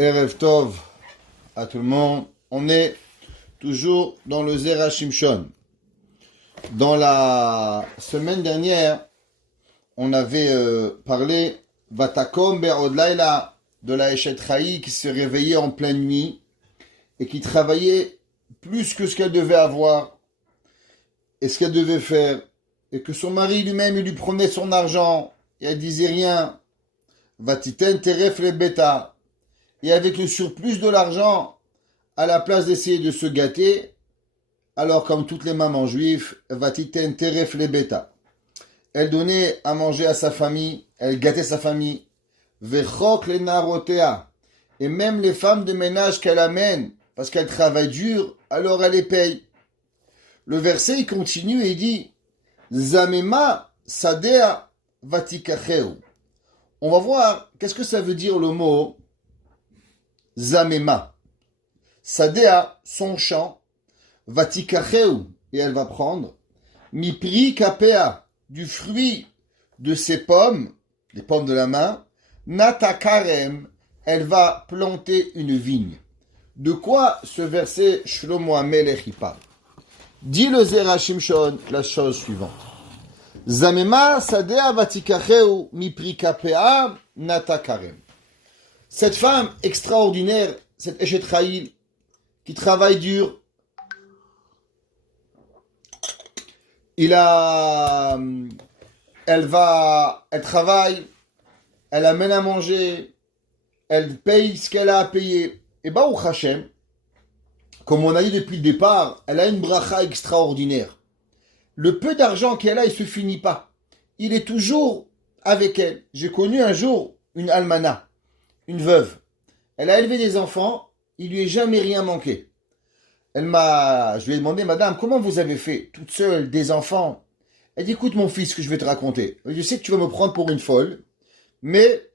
Erev Tov à tout le monde. On est toujours dans le Zera Shimshon. Dans la semaine dernière, on avait parlé Vatakom Be'od Laila de la Eshet Chaï qui se réveillait en pleine nuit et qui travaillait plus que ce qu'elle devait avoir et ce qu'elle devait faire, et que son mari lui-même il lui prenait son argent et elle disait rien. Vatiten teref le beta. Et avec le surplus de l'argent, à la place d'essayer de se gâter, alors comme toutes les mamans juives, vatiten teref le beta. Elle donnait à manger à sa famille, elle gâtait sa famille. Vechok le narotea. Et même les femmes de ménage qu'elle amène, parce qu'elles travaillent dur, alors elle les paye. Le verset il continue et il dit Zamema sadea vatikacheu. On va voir qu'est-ce que ça veut dire le mot Zamema. Sadea, son champ, vatikacheu, et elle va prendre Mipri kapea, du fruit de ses pommes, les pommes de la main, natakarem, elle va planter une vigne. De quoi ce verset Shlomo HaMelech il parle? Dit le Zera Shimshon la chose suivante. Zamema sadea vatikacheu mipri kapea natakarem. Cette femme extraordinaire, cette Eshet Chaïl, qui travaille dur, elle travaille, elle amène à manger, elle paye ce qu'elle a à payer. Et Baruch Hashem, comme on a dit depuis le départ, elle a une bracha extraordinaire. Le peu d'argent qu'elle a, il se finit pas. Il est toujours avec elle. J'ai connu un jour une almana, une veuve. Elle a élevé des enfants, il lui est jamais rien manqué. Je lui ai demandé, madame, comment vous avez fait, toute seule, des enfants? Elle dit, écoute mon fils, que je vais te raconter. Je sais que tu vas me prendre pour une folle, mais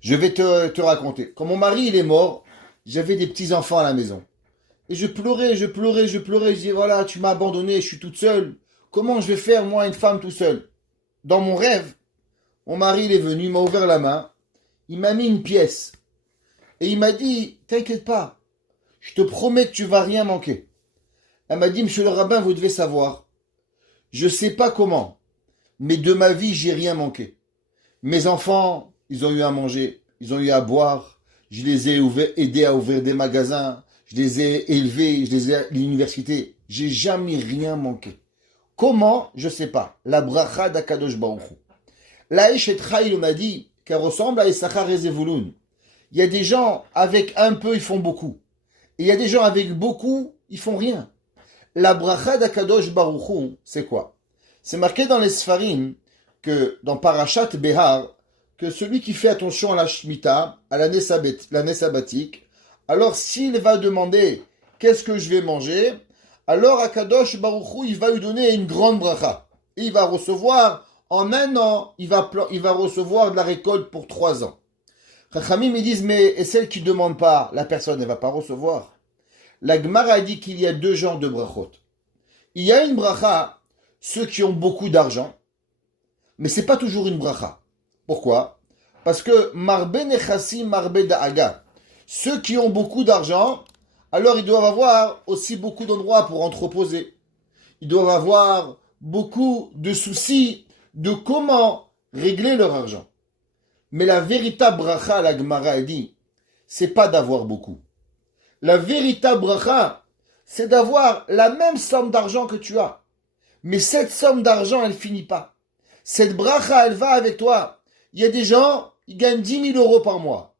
je vais te raconter. Quand mon mari il est mort, j'avais des petits-enfants à la maison. Et je pleurais. Je dis, voilà, tu m'as abandonné, je suis toute seule. Comment je vais faire, moi, une femme tout seule? Dans mon rêve, mon mari il est venu, il m'a ouvert la main, il m'a mis une pièce. Et il m'a dit, t'inquiète pas, je te promets que tu vas rien manquer. Elle m'a dit, monsieur le rabbin, vous devez savoir, je sais pas comment, mais de ma vie, j'ai rien manqué. Mes enfants, ils ont eu à manger, ils ont eu à boire, je les ai aidés à ouvrir des magasins, je les ai élevés, je les ai à l'université, j'ai jamais rien manqué. Comment? Je sais pas. La bracha d'Akadosh Baruch Hu. La Eshet Chaïl, on a dit qu'elle ressemble à Issachar et Zevulun. Il y a des gens, avec un peu, ils font beaucoup. Et il y a des gens, avec beaucoup, ils font rien. La bracha d'Akadosh Baruch Hu, c'est quoi? C'est marqué dans les Sfarim, que dans Parashat Behar, que celui qui fait attention à la Shemitah, à l'année sabbatique, alors s'il va demander qu'est-ce que je vais manger, alors Akadosh Baruch Hu, il va lui donner une grande bracha. Et il va recevoir, en un an, il va recevoir de la récolte pour 3 ans. Chachamim, ils disent, mais et celle qui ne demande pas, la personne ne va pas recevoir. La Gemara dit qu'il y a 2 genres de brachot. Il y a une bracha, ceux qui ont beaucoup d'argent, mais c'est pas toujours une bracha. Pourquoi? Parce que marbe nechassim marbe da'aga. Ceux qui ont beaucoup d'argent, alors ils doivent avoir aussi beaucoup d'endroits pour entreposer. Ils doivent avoir beaucoup de soucis de comment régler leur argent. Mais la véritable bracha, la Gemara dit, c'est pas d'avoir beaucoup. La véritable bracha, c'est d'avoir la même somme d'argent que tu as. Mais cette somme d'argent, elle finit pas. Cette bracha, elle va avec toi. Il y a des gens, ils gagnent 10 000 euros par mois.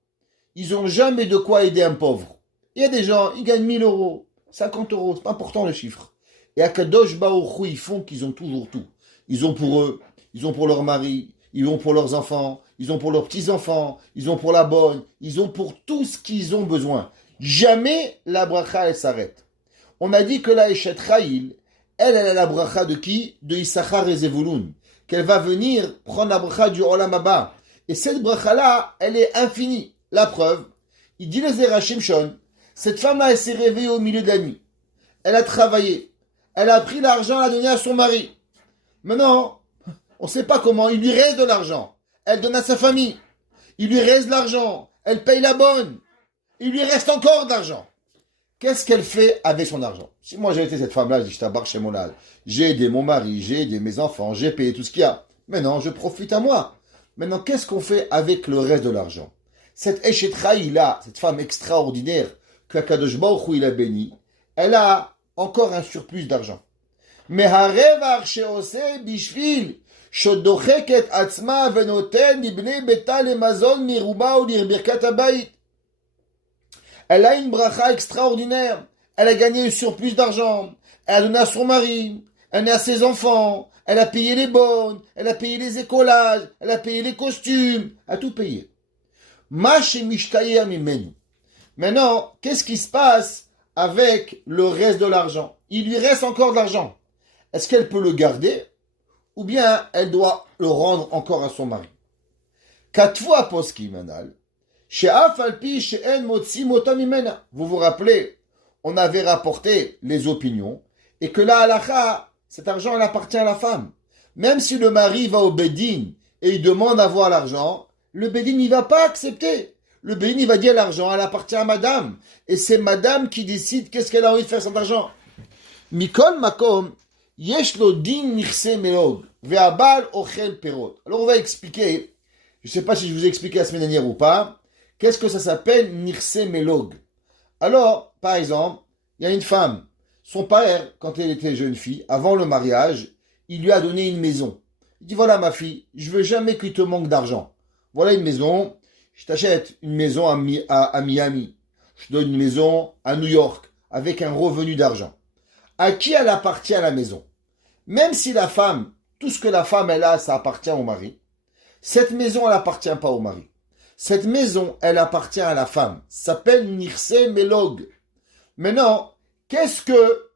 Ils ont jamais de quoi aider un pauvre. Il y a des gens, ils gagnent 1000 euros, 50 euros, c'est pas important le chiffre. Et à Kadosh Baruch Hu, ils font qu'ils ont toujours tout. Ils ont pour eux, ils ont pour leur mari, ils ont pour leurs enfants, ils ont pour leurs petits-enfants, ils ont pour la bonne, ils ont pour tout ce qu'ils ont besoin. Jamais la bracha, elle s'arrête. On a dit que la Eshet Chaïl, elle a la bracha de qui? De Issachar et Zevulun. Qu'elle va venir prendre la bracha du Olam Haba. Et cette bracha-là, elle est infinie. La preuve, il dit le Zera Shimshon, cette femme-là, elle s'est réveillée au milieu de la nuit. Elle a travaillé. Elle a pris l'argent, elle a donné à son mari. Maintenant, on ne sait pas comment, il lui reste de l'argent. Elle donne à sa famille. Il lui reste de l'argent. elle paye la bonne. Il lui reste encore d'argent. Qu'est-ce qu'elle fait avec son argent? Si moi j'ai été cette femme-là, je dis, je t'abarque chez mon âge. J'ai aidé mon mari, j'ai aidé mes enfants, j'ai payé tout ce qu'il y a. Maintenant, je profite à moi. Maintenant, qu'est-ce qu'on fait avec le reste de l'argent? Cette Eshetraï-là, cette femme extraordinaire que Kadosh Baruch Hu il a bénie, elle a encore un surplus d'argent. Mais harevar sheose bishvil shodocheket atzma venoten libnei beta lemazon miruba ou lirbirkat habayit. Elle a une bracha extraordinaire. Elle a gagné un surplus d'argent. Elle a donné à son mari. Elle a à ses enfants. Elle a payé les bonnes. Elle a payé les écolages. Elle a payé les costumes. Elle a tout payé. Maintenant, qu'est-ce qui se passe avec le reste de l'argent? Il lui reste encore de l'argent. Est-ce qu'elle peut le garder? Ou bien elle doit le rendre encore à son mari? Katfua poski manal. Vous vous rappelez, on avait rapporté les opinions et que la halakha, cet argent, il appartient à la femme. Même si le mari va au Bédin et il demande à voir l'argent, le Bédin il va pas accepter. Le Bédin il va dire l'argent, elle appartient à madame. Et c'est madame qui décide qu'est-ce qu'elle a envie de faire cet argent. Mikol makom, yesh lo din nichse meog, ve'abal ochel perot. Alors on va expliquer, je ne sais pas si je vous ai expliqué la semaine dernière ou pas, qu'est-ce que ça s'appelle Nirse Melog? Alors, par exemple, il y a une femme. Son père, quand elle était jeune fille, avant le mariage, il lui a donné une maison. Il dit, voilà ma fille, je veux jamais qu'il te manque d'argent. Voilà une maison, je t'achète une maison à Miami. Je te donne une maison à New York, avec un revenu d'argent. À qui elle appartient la maison? Même si la femme, tout ce que la femme elle a, ça appartient au mari, cette maison, elle appartient pas au mari. Cette maison, elle appartient à la femme. Ça s'appelle Nirse Melog. Maintenant, qu'est-ce que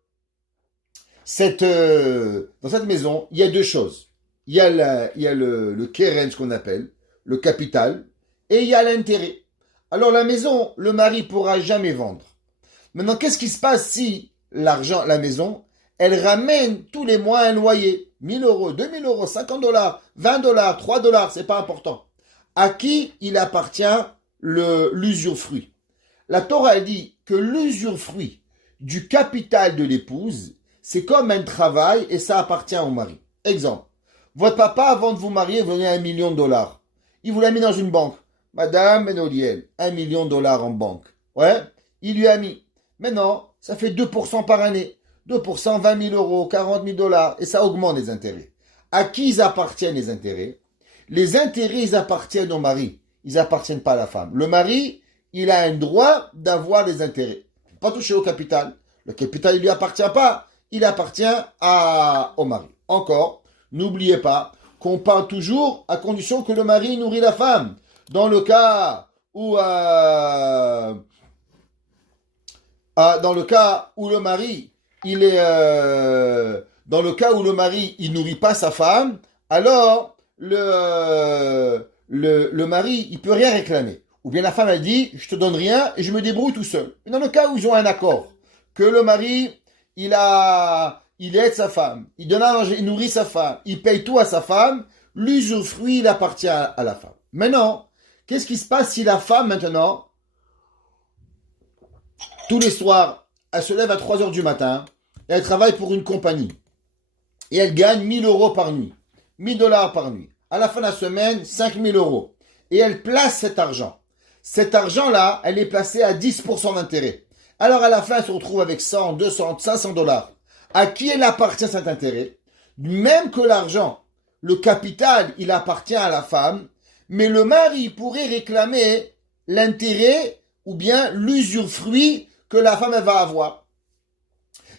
dans cette maison, il y a deux choses. Il y a le keren, ce qu'on appelle, le capital, et il y a l'intérêt. Alors la maison, le mari pourra jamais vendre. Maintenant, qu'est-ce qui se passe si l'argent, la maison, elle ramène tous les mois un loyer? 1000 euros, 2000 euros, 50 dollars, 20 dollars, 3 dollars, c'est pas important. À qui il appartient l'usufruit? La Torah dit que l'usufruit du capital de l'épouse, c'est comme un travail et ça appartient au mari. Exemple, votre papa, avant de vous marier, vous donnait $1 million. Il vous l'a mis dans une banque. Madame Benoliel, $1 million en banque. Ouais, il lui a mis. Maintenant, ça fait 2% par année. 2%, 20 000 euros, 40 000 dollars, et ça augmente les intérêts. À qui ils appartiennent les intérêts? Les intérêts, ils appartiennent au mari. Ils n'appartiennent pas à la femme. Le mari, il a un droit d'avoir les intérêts. Pas toucher au capital. Le capital, il lui appartient pas. Il appartient au mari. Encore, n'oubliez pas qu'on parle toujours à condition que le mari nourrit la femme. Dans le cas où le mari, dans le cas où le mari, il nourrit pas sa femme, alors le mari, il peut rien réclamer. Ou bien la femme, elle dit, je te donne rien et je me débrouille tout seul. Mais dans le cas où ils ont un accord, que le mari, il aide sa femme, il donne à manger, il nourrit sa femme, il paye tout à sa femme, l'usufruit, il appartient à la femme. Maintenant, qu'est-ce qui se passe si la femme, maintenant, tous les soirs, elle se lève à 3 heures du matin, et elle travaille pour une compagnie. Et elle gagne 1000 euros par nuit. 1000 dollars par nuit. À la fin de la semaine, 5000 euros. Et elle place cet argent. Cet argent-là, elle est placée à 10% d'intérêt. Alors à la fin, elle se retrouve avec 100, 200, 500 dollars. À qui elle appartient cet intérêt? Même que l'argent, le capital, il appartient à la femme, mais le mari pourrait réclamer l'intérêt ou bien l'usufruit que la femme elle va avoir.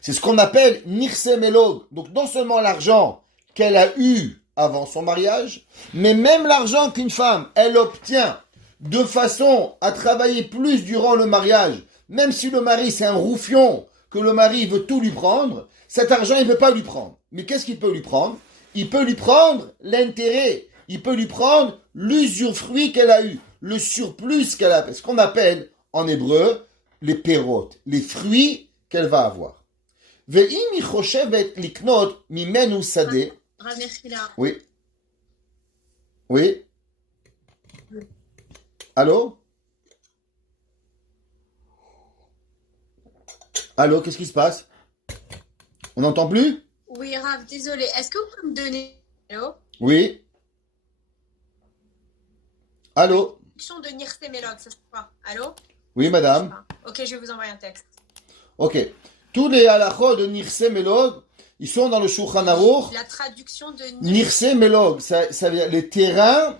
C'est ce qu'on appelle Nirse Melog. Donc non seulement l'argent qu'elle a eu avant son mariage, mais même l'argent qu'une femme, elle obtient de façon à travailler plus durant le mariage, même si le mari c'est un roufion, que le mari veut tout lui prendre, cet argent il ne veut pas lui prendre. Mais qu'est-ce qu'il peut lui prendre? Il peut lui prendre l'intérêt, il peut lui prendre l'usufruit qu'elle a eu, le surplus qu'elle a, ce qu'on appelle en hébreu les pérotes, les fruits qu'elle va avoir. ואם היא חושבת לקנות ממנו שדה, oui, oui, allô, Allô, qu'est-ce qui se passe? On n'entend plus? Oui, Rav, désolé. Est-ce que vous pouvez me donner Allô? Oui. Allô? Traduction de Nirse Mélode, ça c'est quoi? Allô? Oui, Je sais madame. pas. Ok, je vais vous envoyer un texte. Ok. Tous les halachot de Nirse Melog, ils sont dans le Shulchan Aruch. La traduction de Nirse Melog, ça veut dire les terrains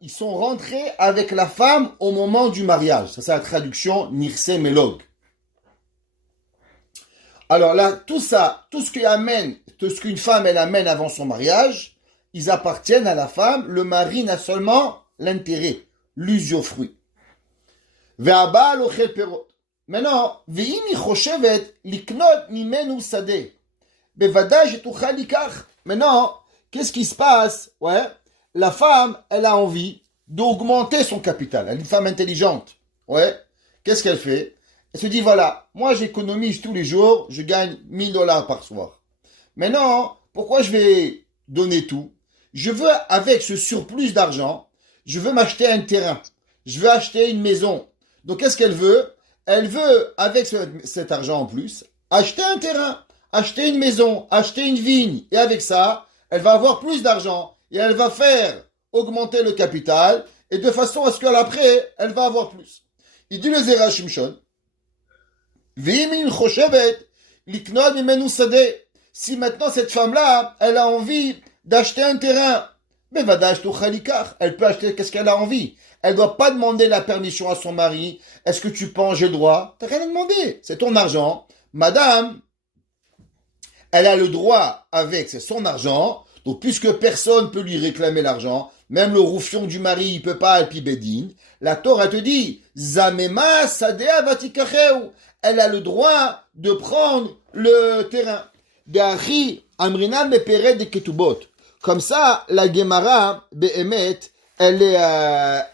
ils sont rentrés avec la femme au moment du mariage. Ça, c'est la traduction Nirse Melog. Alors là, tout ça, tout ce qu'une femme, elle amène avant son mariage, ils appartiennent à la femme. Le mari n'a seulement l'intérêt, l'usufruit. והבעל אוכל פירות. maintenant, ואם היא חושבת לקנות ממנו שדה, בוודאי שתוכל לקח. maintenant, qu'est-ce qui se passe? Ouais, la femme, elle a envie d'augmenter son capital. Elle est une femme intelligente. Ouais, qu'est-ce qu'elle fait? Elle se dit, voilà, moi j'économise tous les jours, je gagne $1000 par soir. Maintenant, pourquoi je vais donner tout? Je veux, avec ce surplus d'argent, je veux m'acheter un terrain. Je veux acheter une maison. Donc, qu'est-ce qu'elle veut? Elle veut, avec cet argent en plus, acheter un terrain, acheter une maison, acheter une vigne. Et avec ça, elle va avoir plus d'argent. Et elle va faire augmenter le capital. Et de façon à ce qu'après, elle va avoir plus. Il dit le Zera Shimshon. Si maintenant cette femme-là, elle a envie d'acheter un terrain, mais elle peut acheter qu'est-ce qu'elle a envie. Elle ne doit pas demander la permission à son mari. Est-ce que tu penses j'ai le droit? T'as rien à demander. C'est ton argent. Madame, elle a le droit avec, c'est son argent. Donc puisque personne ne peut lui réclamer l'argent, même le roufion du mari, il peut pas alpi bedin, la Torah te dit, Zamema sadea vatikacheu. Elle a le droit de prendre le terrain. D'Achi Amrina Mepere de Ketubot. Comme ça, la Gemara, Behemet, elle a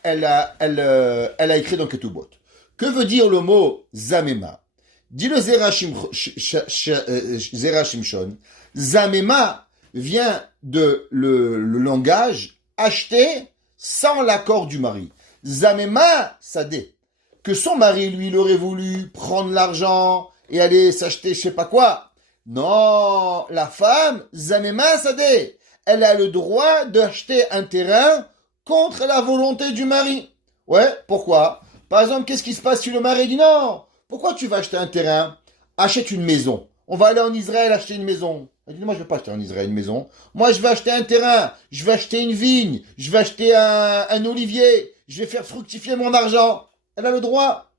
écrit dans Ketubot. Que veut dire le mot Zamema? Dit le Zera Shimshon. Zamema vient de le langage acheté sans l'accord du mari. Zamema Sadeh. Que son mari, lui, il aurait voulu prendre l'argent et aller s'acheter je sais pas quoi. Non, la femme, Zamema Sadeh, elle a le droit d'acheter un terrain contre la volonté du mari. Ouais, pourquoi? Par exemple, qu'est-ce qui se passe si le mari dit non? Pourquoi tu vas acheter un terrain? Achète une maison. On va aller en Israël acheter une maison. Elle dit, moi je ne vais pas acheter en Israël une maison. Moi je vais acheter un terrain, je vais acheter une vigne, je vais acheter un olivier, je vais faire fructifier mon argent. Elle a le droit.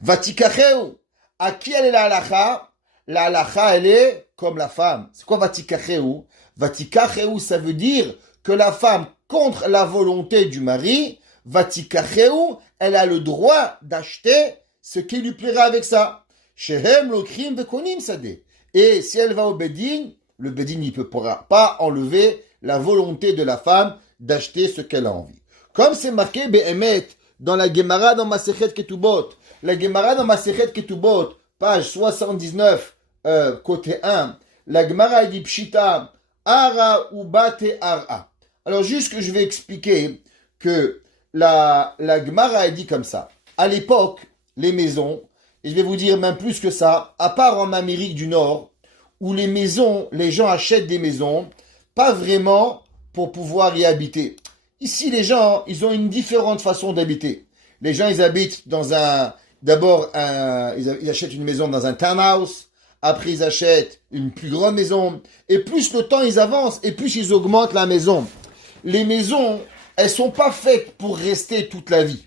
Vatikacheu. À qui elle est la halacha? La halacha, elle est comme la femme. C'est quoi vatikacheu? Vatikacheu, ça veut dire que la femme, contre la volonté du mari, vatikacheu, elle a le droit d'acheter ce qui lui plaira avec ça. Shehem lokrim vekonim sadeh. Et si elle va au bedin, le bedin ne pourra pas enlever la volonté de la femme d'acheter ce qu'elle a envie. Comme c'est marqué Behemet dans la Gemara dans Masechet Ketubot. La Gemara dans Masechet Ketubot, page 79, côté 1. La Gemara dit Pshita, Ara ou Bate Ara. Alors juste que je vais expliquer que la Gemara dit comme ça. À l'époque, les maisons, et je vais vous dire même plus que ça, à part en Amérique du Nord, où les maisons, les gens achètent des maisons, pas vraiment pour pouvoir y habiter. Ici, les gens, ils ont une différente façon d'habiter. Les gens, ils habitent dans ils achètent une maison dans un townhouse, après ils achètent une plus grande maison, et plus le temps ils avancent, et plus ils augmentent la maison. Les maisons, elles sont pas faites pour rester toute la vie.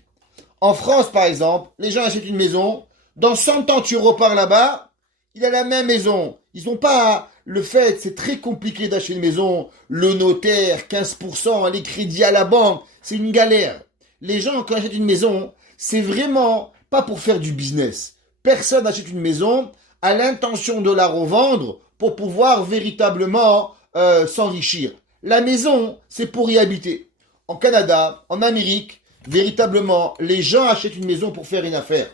En France, par exemple, les gens achètent une maison, dans 100 ans, tu repars là-bas, il a la même maison. Ils n'ont pas le fait, c'est très compliqué d'acheter une maison, le notaire, 15%, les crédits à la banque, c'est une galère. Les gens, quand ils achètent une maison, c'est vraiment pas pour faire du business. Personne n'achète une maison à l'intention de la revendre pour pouvoir véritablement s'enrichir. La maison, c'est pour y habiter. En Canada, en Amérique, véritablement, les gens achètent une maison pour faire une affaire.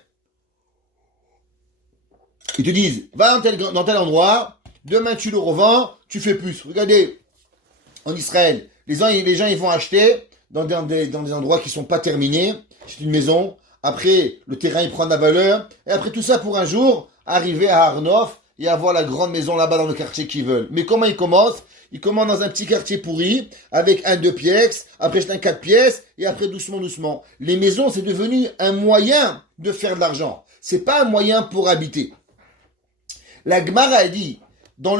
Ils te disent, va dans tel endroit, demain tu le revends, tu fais plus. Regardez, en Israël, les gens ils vont acheter dans des endroits qui sont pas terminés. C'est une maison. après le terrain il prend de la valeur, et après tout ça pour un jour, arriver à Arnof et avoir la grande maison là-bas dans le quartier qu'ils veulent. Mais comment ils commencent? Ils commencent dans un petit quartier pourri, avec un 2 pièces, après c'est un 4 pièces, et après doucement. Les maisons, c'est devenu un moyen de faire de l'argent. C'est pas un moyen pour habiter. La Gemara a dit, dans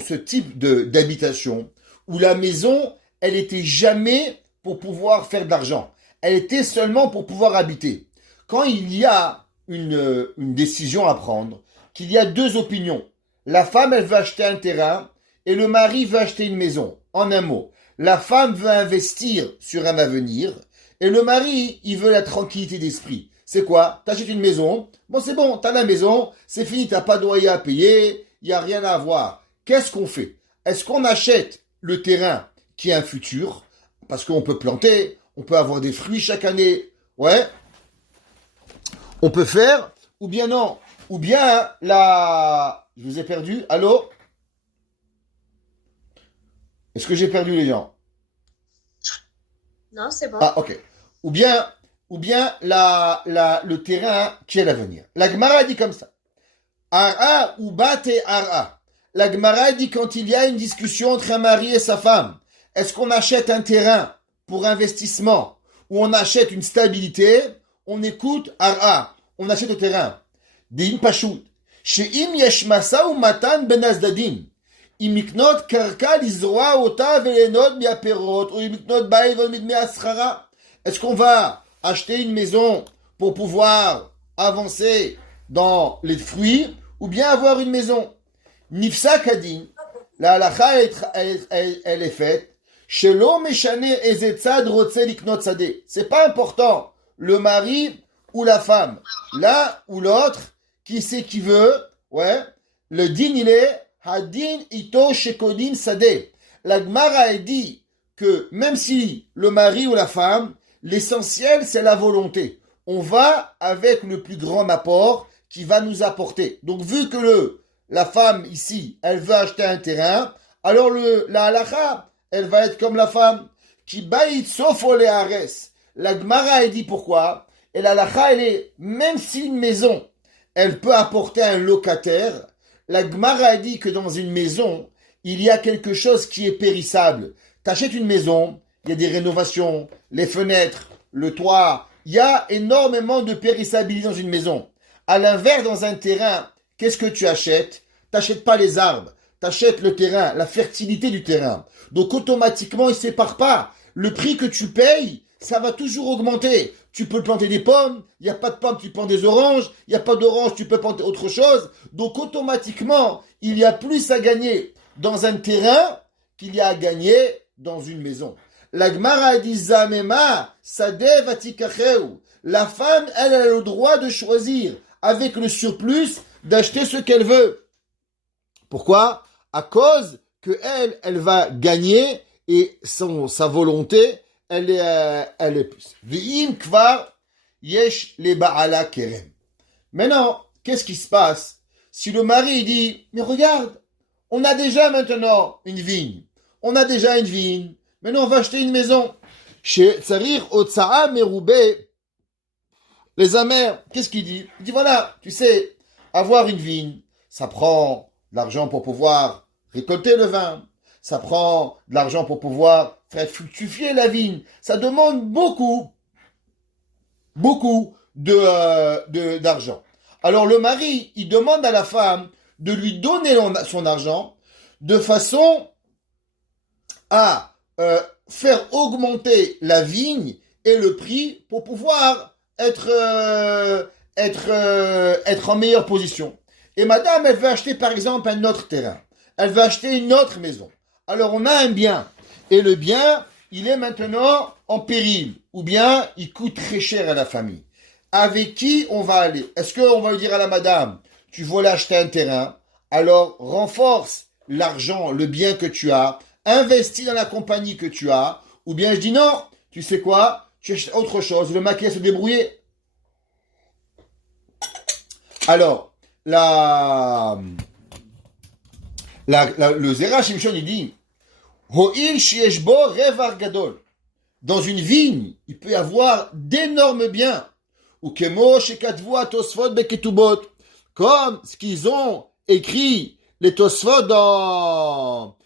ce type d'habitation, où la maison, elle était jamais pour pouvoir faire de l'argent. Elle était seulement pour pouvoir habiter. Quand il y a une décision à prendre, qu'il y a deux opinions, la femme, elle veut acheter un terrain, et le mari veut acheter une maison. En un mot, la femme veut investir sur un avenir, et le mari, il veut la tranquillité d'esprit. C'est quoi? T'achètes une maison, bon c'est bon, t'as la maison, c'est fini, t'as pas de loyer à payer, il n'y a rien à avoir. Qu'est-ce qu'on fait? Est-ce qu'on achète le terrain qui a un futur? Parce qu'on peut planter, on peut avoir des fruits chaque année, ouais. On peut faire, ou bien non, ou bien Je vous ai perdu, allô? Est-ce que j'ai perdu les gens? Non, c'est bon. Ah, ok. Ou bien le terrain qui est l'avenir. La Gemara dit comme ça. Ara ou bate ara. La Gemara dit quand il y a une discussion entre un mari et sa femme, est-ce qu'on achète un terrain pour investissement ou on achète une stabilité? On écoute ara. On achète le terrain. Din pashut. She'im yesh masa ou matan ben azdadin. אם לקנות קרקע לזרוע אותה וליהנות מהפירות, ou אם לקנות בית ולהנות מהשכרה. Est-ce qu'on va acheter une maison pour pouvoir avancer dans les fruits, ou bien avoir une maison? Nifsa kadin, la halakha elle est faite, shelo meshane eze tzad rotze liknot sadeh. C'est pas important, le mari ou la femme, l'un ou l'autre, qui c'est qui veut, ouais, le din il est Hadin ito shekodin sadeh. La Gemara a dit que même si le mari ou la femme, l'essentiel c'est la volonté. On va avec le plus grand apport qui va nous apporter. Donc vu que la femme ici, elle veut acheter un terrain, alors la halakha, elle va être comme la femme. Qui baït sofo le hares. La Gemara a dit pourquoi. Et la halakha, elle est, même si une maison, elle peut apporter un locataire, la Gemara a dit que dans une maison, il y a quelque chose qui est périssable. T'achètes une maison, il y a des rénovations, les fenêtres, le toit, il y a énormément de périssabilité dans une maison. À l'inverse, dans un terrain, qu'est-ce que tu achètes? T'achètes pas les arbres, t'achètes le terrain, la fertilité du terrain. Donc automatiquement, il ne sépare pas. Le prix que tu payes, ça va toujours augmenter. Tu peux planter des pommes, il n'y a pas de pommes, tu plantes des oranges, il n'y a pas d'oranges, tu peux planter autre chose. Donc automatiquement, il y a plus à gagner dans un terrain qu'il y a à gagner dans une maison. La Gemara dit Zamema, Sadeh Vatikacheu. La femme, elle a le droit de choisir, avec le surplus, d'acheter ce qu'elle veut. Pourquoi? À cause que elle va gagner et sa volonté, elle est plus. V'im kvar yesh le ba'ala kerem. Maintenant, qu'est-ce qui se passe si le mari dit, mais regarde, on a déjà maintenant une vigne. On a déjà une vigne. Maintenant, on va acheter une maison. Chez Tsarir Otsa'a Meroubé, les amers, qu'est-ce qu'il dit? Il dit, voilà, tu sais, avoir une vigne, ça prend de l'argent pour pouvoir récolter le vin. Ça prend de l'argent pour pouvoir faire fructifier la vigne. Ça demande beaucoup d'argent. Alors le mari, il demande à la femme de lui donner son argent de façon à faire augmenter la vigne et le prix pour pouvoir être en meilleure position. Et madame, elle veut acheter par exemple un autre terrain. Elle veut acheter une autre maison. Alors on a un bien. Et le bien, il est maintenant en péril. Ou bien, il coûte très cher à la famille. Avec qui on va aller? Est-ce qu'on va lui dire à la madame, tu veux acheter un terrain, alors renforce l'argent, le bien que tu as, investis dans la compagnie que tu as, ou bien je dis non, tu sais quoi, tu achètes autre chose, le maquis se débrouiller. Alors, le Zera Shimshon, il dit, Ho'il shieshbo revar gadol. Dans une vigne, il peut y avoir d'énormes biens. Ukemo shekatvu atosfot beketubot, comme ce qu'ils ont écrit les Tosfot dans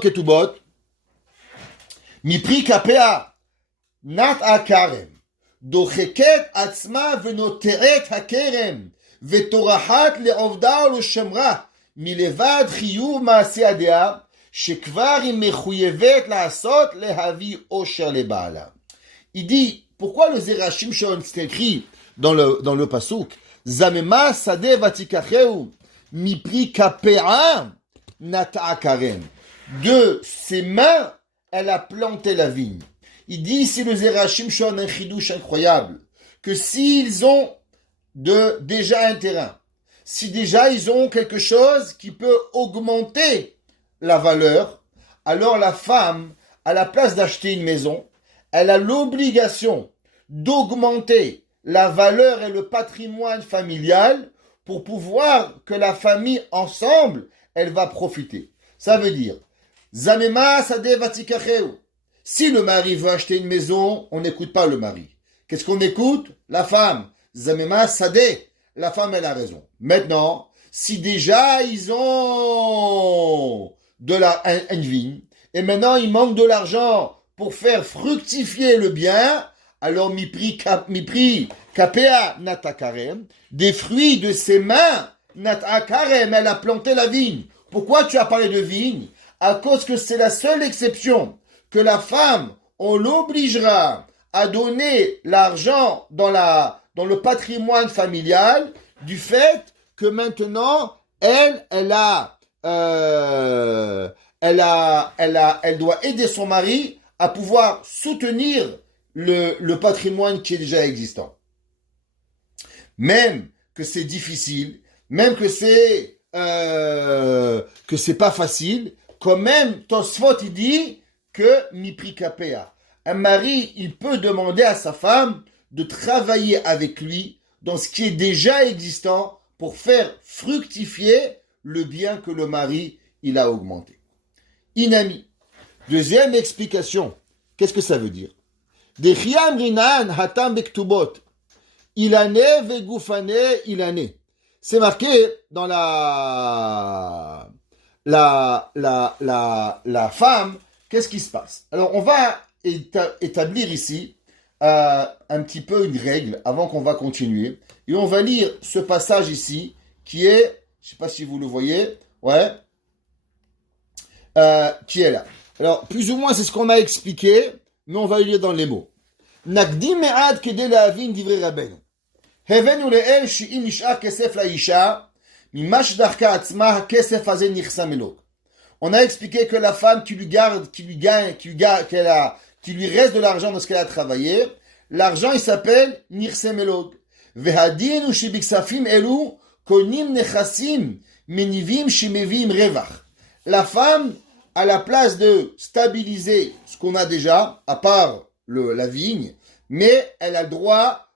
Ketubot, mipri kapea nat akarem, docheket atzma venoteret hakerem, vetorahat leovda uleshemra, milevad chiyuv maaseh adea, shekvar היא מחויבת לעשות להביא אושר לבעלה. Il dit, pourquoi le Zerachim Shon c'est écrit dans le pasuk, Zamema sade vatikacheu, mipri kapea nata karem. De ses mains, elle a planté la vigne. Il dit ici le Zerachim Shon un chidouche incroyable, que s'ils ont déjà un terrain, si déjà ils ont quelque chose qui peut augmenter la valeur, alors la femme, à la place d'acheter une maison, elle a l'obligation d'augmenter la valeur et le patrimoine familial pour pouvoir que la famille ensemble, elle va profiter. Ça veut dire, Zamema sade vatikacheu. Si le mari veut acheter une maison, on n'écoute pas le mari. Qu'est-ce qu'on écoute? La femme. Zamema sade. La femme, elle a raison. Maintenant, si déjà ils ont une vigne, et maintenant il manque de l'argent pour faire fructifier le bien, alors mipri kapea natakarem, des fruits de ses mains, natakarem, elle a planté la vigne. Pourquoi tu as parlé de vigne? À cause que c'est la seule exception que la femme, on l'obligera à donner l'argent dans le patrimoine familial, du fait que maintenant, elle doit aider son mari à pouvoir soutenir le patrimoine qui est déjà existant. Même que c'est difficile, même que c'est pas facile, quand même, Tosfot, il dit que mipri kapea. Un mari, il peut demander à sa femme de travailler avec lui dans ce qui est déjà existant pour faire fructifier le bien que le mari, il a augmenté. Inami. Deuxième explication. Qu'est-ce que ça veut dire? Dechiam rinan hatam bektubot. Ilane vegufane ilane. C'est marqué dans la femme. Qu'est-ce qui se passe? Alors, on va établir ici un petit peu une règle avant qu'on va continuer. Et on va lire ce passage ici qui est, je ne sais pas si vous le voyez, ouais, qui est là. Alors, plus ou moins, c'est ce qu'on a expliqué, mais on va le lire dans les mots. Nakdim me'ad kedei lehavin divrei Rabbeinu. Hevenu le'el she'im nish'ar kesef la'isha, mimash darka atzma ha'kesef hazeh nichsam elok. On a expliqué que la femme qui lui reste de l'argent dans ce qu'elle a travaillé, l'argent il s'appelle nichsam elok. Vehadin ou shibiksafim elu konim nechasim menivim shimevim revach. La femme, à la place de stabiliser ce qu'on a déjà, à part la vigne, mais elle a le droit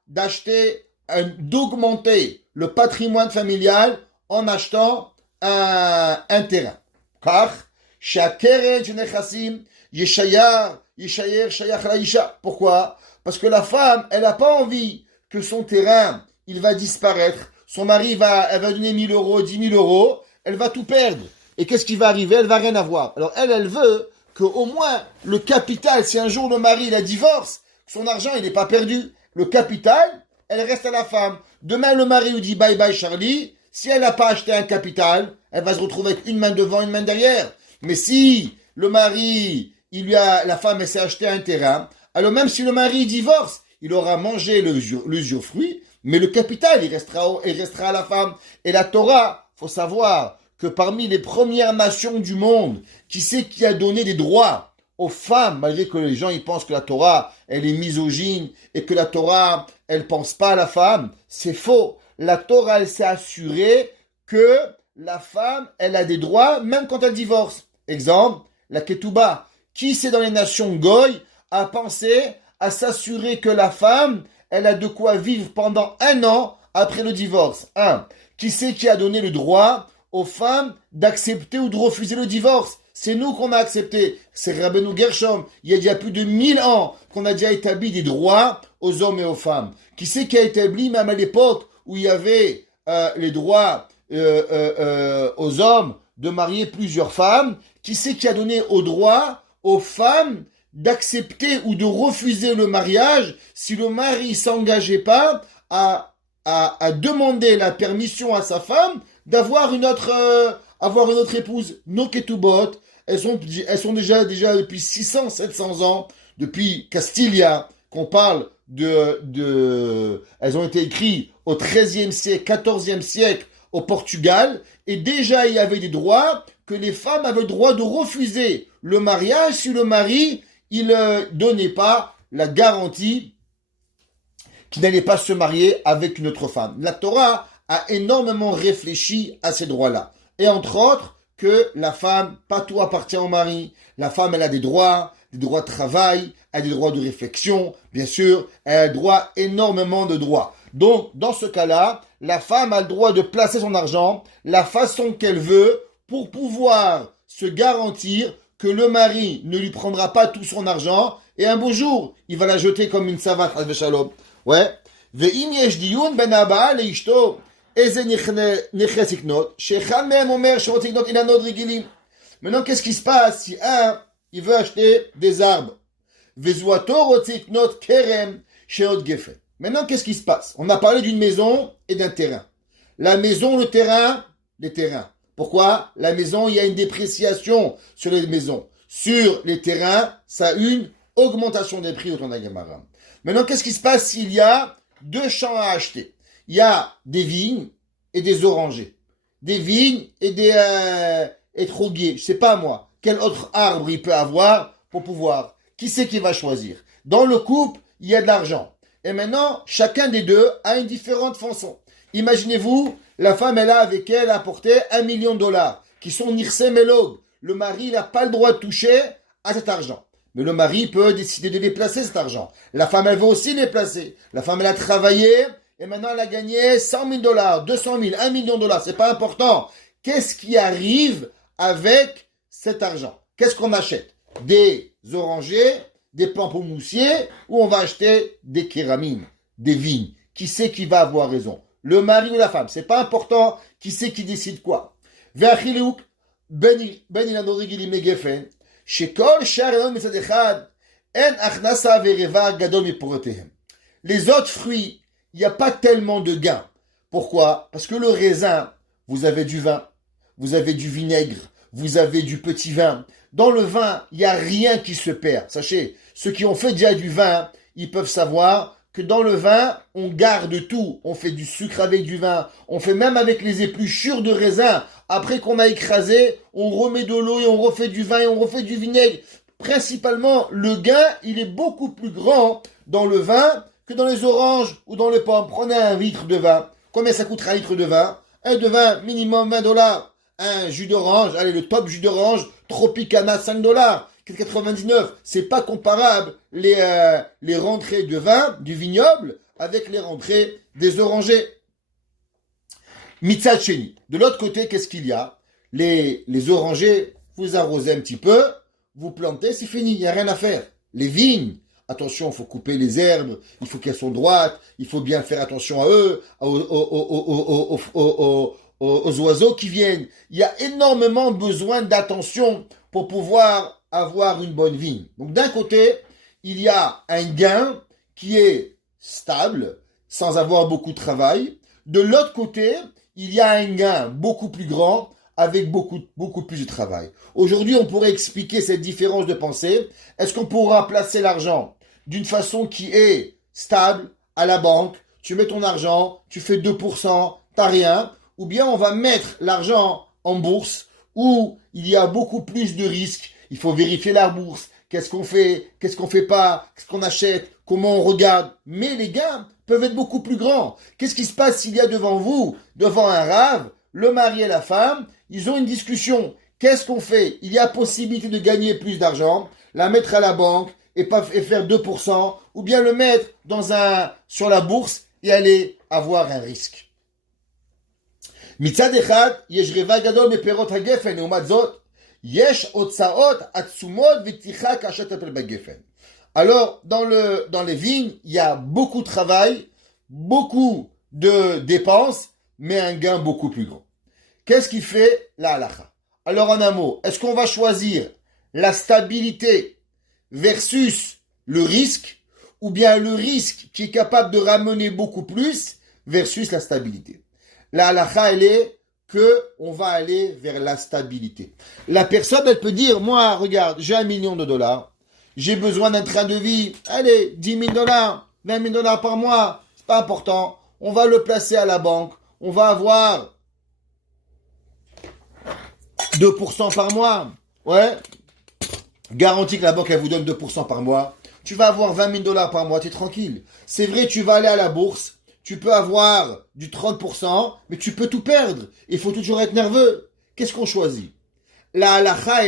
d'augmenter le patrimoine familial en achetant un terrain. Car, shakeren shenechassim yeshayar shayach laisha. Pourquoi? Parce que la femme, elle n'a pas envie que son terrain, il va disparaître. Son mari elle va donner 1000 euros, 10 000 euros, elle va tout perdre. Et qu'est-ce qui va arriver? Elle va rien avoir. Alors elle veut qu'au moins le capital, si un jour le mari il a divorce, son argent il n'est pas perdu. Le capital, elle reste à la femme. Demain le mari lui dit bye bye Charlie. Si elle n'a pas acheté un capital, elle va se retrouver avec une main devant, une main derrière. Mais si le mari, la femme elle s'est acheté un terrain, alors même si le mari divorce, il aura mangé l'usufruit, mais le capital il restera à la femme. Et la Torah, faut savoir que parmi les premières nations du monde, qui c'est qui a donné des droits aux femmes, malgré que les gens ils pensent que la Torah, elle est misogyne, et que la Torah, elle pense pas à la femme, c'est faux. La Torah, elle s'est assurée que la femme, elle a des droits, même quand elle divorce. Exemple, la Ketouba. Qui c'est dans les nations Goy a pensé à s'assurer que la femme, elle a de quoi vivre pendant 1 an après le divorce? Qui c'est qui a donné le droit aux femmes d'accepter ou de refuser le divorce? c'est nous qu'on a accepté. C'est Rabbeinu Gershom, il y a déjà plus de 1000 ans qu'on a déjà établi des droits aux hommes et aux femmes. Qui c'est qui a établi, même à l'époque où il y avait les droits aux hommes de marier plusieurs femmes, qui c'est qui a donné au droit aux femmes d'accepter ou de refuser le mariage si le mari s'engageait pas à demander la permission à sa femme d'avoir une autre épouse. Nos ketubot, elles sont déjà depuis 600, 700 ans, depuis Castilia, qu'on parle elles ont été écrites au XIIIe siècle, XIVe siècle au Portugal, et déjà il y avait des droits que les femmes avaient le droit de refuser le mariage si le mari il donnait pas la garantie qu'il n'allait pas se marier avec une autre femme. La Torah a énormément réfléchi à ces droits-là. Et entre autres, que la femme, pas tout appartient au mari. La femme, elle a des droits de travail, elle a des droits de réflexion, bien sûr, elle a droit énormément de droits. Donc, dans ce cas-là, la femme a le droit de placer son argent la façon qu'elle veut pour pouvoir se garantir que le mari ne lui prendra pas tout son argent et un beau jour, il va la jeter comme une savate, chas v'shalom. Ouais. Ve'im yesh diyun ben ha'ba'al le'ishto eze neches iknot, she'echad mehem omer she'rotze iknot ilanot regilim. Maintenant, qu'est-ce qui se passe si il veut acheter des arbres? Ve'zuato rotze iknot kerem she'ot gefen. Maintenant, qu'est-ce qui se passe? On a parlé d'une maison et d'un terrain. La maison, le terrain, les terrains. Pourquoi? La maison, il y a une dépréciation sur les maisons. Sur les terrains, ça a une augmentation des prix au temps de la Gemara. Maintenant, qu'est-ce qui se passe s'il y a deux champs à acheter? Il y a des vignes et des orangers. Des vignes et des troguiers. Je sais pas moi. Quel autre arbre il peut avoir pour pouvoir? Qui c'est qui va choisir? Dans le couple, il y a de l'argent. Et maintenant, chacun des deux a une différente façon. Imaginez-vous, la femme, elle a avec elle apporté $1 million, qui sont nirsem elog. Le mari n'a pas le droit de toucher à cet argent. Mais le mari peut décider de les placer, cet argent. La femme, elle veut aussi les placer. La femme, elle a travaillé, et maintenant, elle a gagné $100 000, 200 000, $1 million. C'est pas important. Qu'est-ce qui arrive avec cet argent? Qu'est-ce qu'on achète? Des orangers, des pamplemoussiers, ou on va acheter des kéramines, des vignes? Qui c'est qui va avoir raison? Le mari ou la femme? C'est pas important. Qui c'est qui décide quoi? Ve'achilouk ben ilanot regilim legefen. Les autres fruits, il n'y a pas tellement de gains. Pourquoi? Parce que le raisin, vous avez du vin, vous avez du vinaigre, vous avez du petit vin. Dans le vin, il n'y a rien qui se perd. Sachez, ceux qui ont fait déjà du vin, ils peuvent savoir que dans le vin, on garde tout. On fait du sucre avec du vin. On fait même avec les épluchures de raisin. Après qu'on a écrasé, on remet de l'eau et on refait du vin et on refait du vinaigre. Principalement, le gain, il est beaucoup plus grand dans le vin que dans les oranges ou dans les pommes. Prenez un litre de vin. Combien ça coûtera un litre de vin? Un de vin, minimum $20. Un jus d'orange, allez, le top jus d'orange, Tropicana, $5. 99, c'est pas comparable les rentrées de vin du vignoble avec les rentrées des orangers. Mitzad Sheni. De l'autre côté, qu'est-ce qu'il y a? Les orangers, vous arrosez un petit peu, vous plantez, c'est fini, il n'y a rien à faire. Les vignes, attention, il faut couper les herbes, il faut qu'elles soient droites, il faut bien faire attention à eux, aux oiseaux qui viennent. Il y a énormément besoin d'attention pour pouvoir avoir une bonne vigne. Donc d'un côté, il y a un gain qui est stable, sans avoir beaucoup de travail. De l'autre côté, il y a un gain beaucoup plus grand, avec beaucoup plus de travail. Aujourd'hui, on pourrait expliquer cette différence de pensée. Est-ce qu'on pourra placer l'argent d'une façon qui est stable à la banque? Tu mets ton argent, tu fais 2%, t'as rien. Ou bien on va mettre l'argent en bourse, où il y a beaucoup plus de risques. Il faut vérifier la bourse. Qu'est-ce qu'on fait pas? Qu'est-ce qu'on achète? Comment on regarde? Mais les gains peuvent être beaucoup plus grands. Qu'est-ce qui se passe s'il y a devant vous, devant un rave, le mari et la femme, ils ont une discussion. Qu'est-ce qu'on fait? Il y a possibilité de gagner plus d'argent, la mettre à la banque et faire 2%, ou bien le mettre sur la bourse et aller avoir un risque. מצד אחד, יש רבע גדול מפירות הגפן, לעומת זאת, Yesh otsaot atsumot v'ticha kashet apel bagefen. Alors, dans les vignes, il y a beaucoup de travail, beaucoup de dépenses, mais un gain beaucoup plus grand. Qu'est-ce qui fait la halakha? Alors, en un mot, est-ce qu'on va choisir la stabilité versus le risque, ou bien le risque qui est capable de ramener beaucoup plus versus la stabilité? La halakha, elle est que on va aller vers la stabilité. La personne, elle peut dire, moi, regarde, j'ai $1 million, j'ai besoin d'un train de vie, allez, $10 000, $20 000 par mois, c'est pas important, on va le placer à la banque, on va avoir 2% par mois, ouais, garantie que la banque, elle vous donne 2% par mois, tu vas avoir $20 000 par mois, tu es tranquille. C'est vrai, tu vas aller à la bourse, tu peux avoir du 30%, mais tu peux tout perdre. Il faut toujours être nerveux. Qu'est-ce qu'on choisit? La halakha,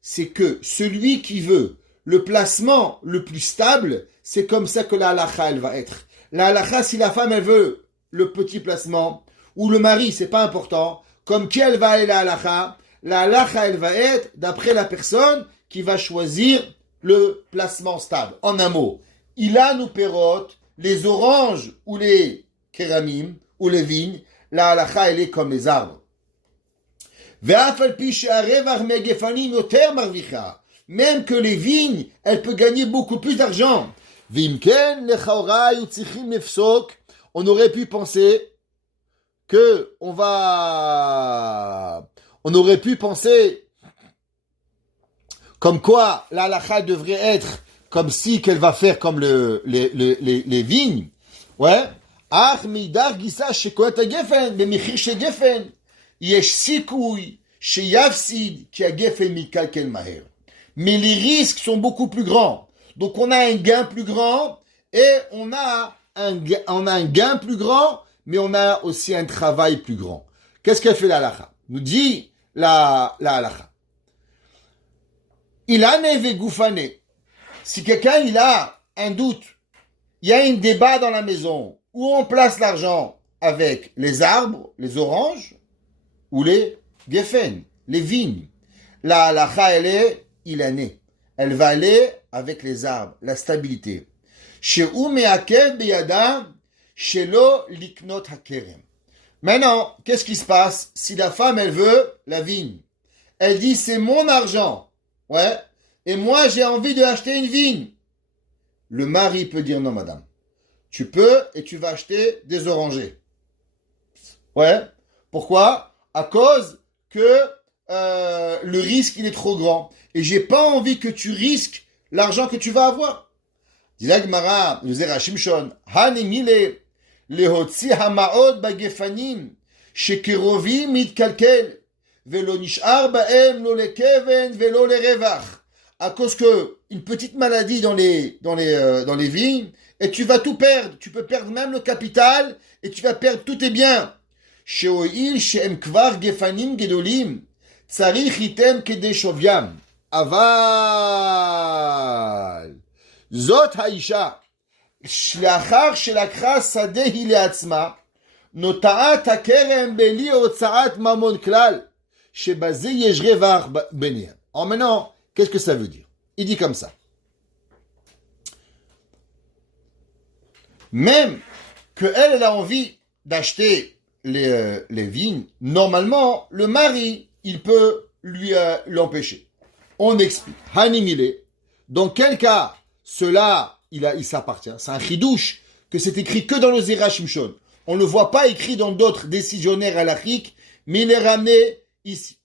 c'est que celui qui veut le placement le plus stable, c'est comme ça que la halakha, elle va être. La halakha, si la femme, elle veut le petit placement, ou le mari, c'est pas important, comme qui elle va aller la halakha? La halakha, elle va être d'après la personne qui va choisir le placement stable. En un mot, il a nous pérote, les oranges ou les kéramim ou les vignes, la halakha, elle est comme les arbres. Même que les vignes, elles peuvent gagner beaucoup plus d'argent. On aurait pu penser que on aurait pu penser comme quoi la halakha devrait être comme si qu'elle va faire comme les vignes. Ouais. Ach midar gisa shekoat hagefen b'mechir shegefen yesh sikouy sheyafsid ki hagefen mikalkel maher. Mais les risques sont beaucoup plus grands. Donc on a un gain plus grand et on a un gain plus grand, mais on a aussi un travail plus grand. Qu'est-ce qu'elle fait la halakha? Nous dit la halakha. Il a neve goufane. Si quelqu'un il a un doute, il y a un débat dans la maison où on place l'argent avec les arbres, les oranges ou les geffen, les vignes. La halakha, elle est ilanée. Elle va aller avec les arbres, la stabilité. She'u me'akev beyadam shelo liknot hakerem. Maintenant, qu'est-ce qui se passe si la femme, elle veut la vigne? Elle dit, c'est mon argent. Ouais. Et moi, j'ai envie de acheter une vigne. Le mari peut dire, non, madame. Tu peux et tu vas acheter des orangers. Ouais. Pourquoi? À cause que le risque, il est trop grand. Et j'ai pas envie que tu risques l'argent que tu vas avoir. Dit la Gemara, le Zera Shimshon, Hanimile, lehotzi hamaot bagefanim, shekerovim mitkalkel, velo nishar baem lo lekeven velo lerevach. À cause que une petite maladie dans les vignes, et tu vas tout perdre. Tu peux perdre même le capital, et tu vas perdre tous tes biens. Sheoil she'em kvar gefanim gedolim, tsarich item kede shovyam. Aval. Zot haisha. לאחר שלקחה שדה היא לעצמה, נוטעת הכרם בלי הוצאת ממון כלל, שבזה יש רווח ביניהם. En maintenant, qu'est-ce que ça veut dire? Il dit comme ça. Même qu'elle a envie d'acheter les vignes, normalement, le mari, il peut lui l'empêcher. On explique. Hanimile, dans quel cas cela il s'appartient. C'est un chidouche que c'est écrit que dans le Zera Shimshon. On ne le voit pas écrit dans d'autres décisionnaires halachiques, mais il est ramené ici.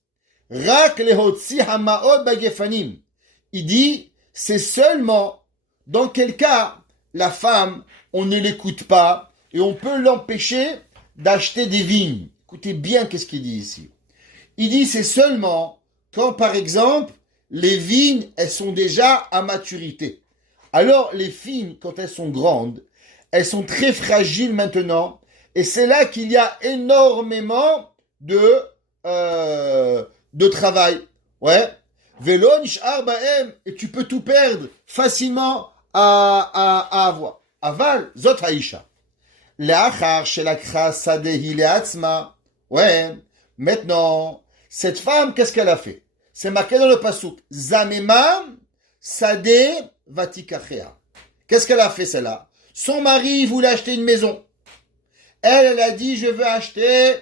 Rak lehotzi hamaot bagefanim. Il dit, c'est seulement dans quel cas la femme, on ne l'écoute pas et on peut l'empêcher d'acheter des vignes. Écoutez bien qu'est-ce qu'il dit ici. Il dit, c'est seulement quand, par exemple, les vignes, elles sont déjà à maturité. Alors, les vignes, quand elles sont grandes, elles sont très fragiles maintenant, et c'est là qu'il y a énormément de travail. Ouais. Velo nishar baem, et tu peux tout perdre facilement à avoir. Aval, zot haisha. Leachar shelakcha sadehi leatzma. Ouais. Maintenant, cette femme, qu'est-ce qu'elle a fait? c'est marqué dans le pasuk. Zamema sade vatikachea. Qu'est-ce qu'elle a fait celle-là? Son mari voulait acheter une maison. Elle a dit, je veux acheter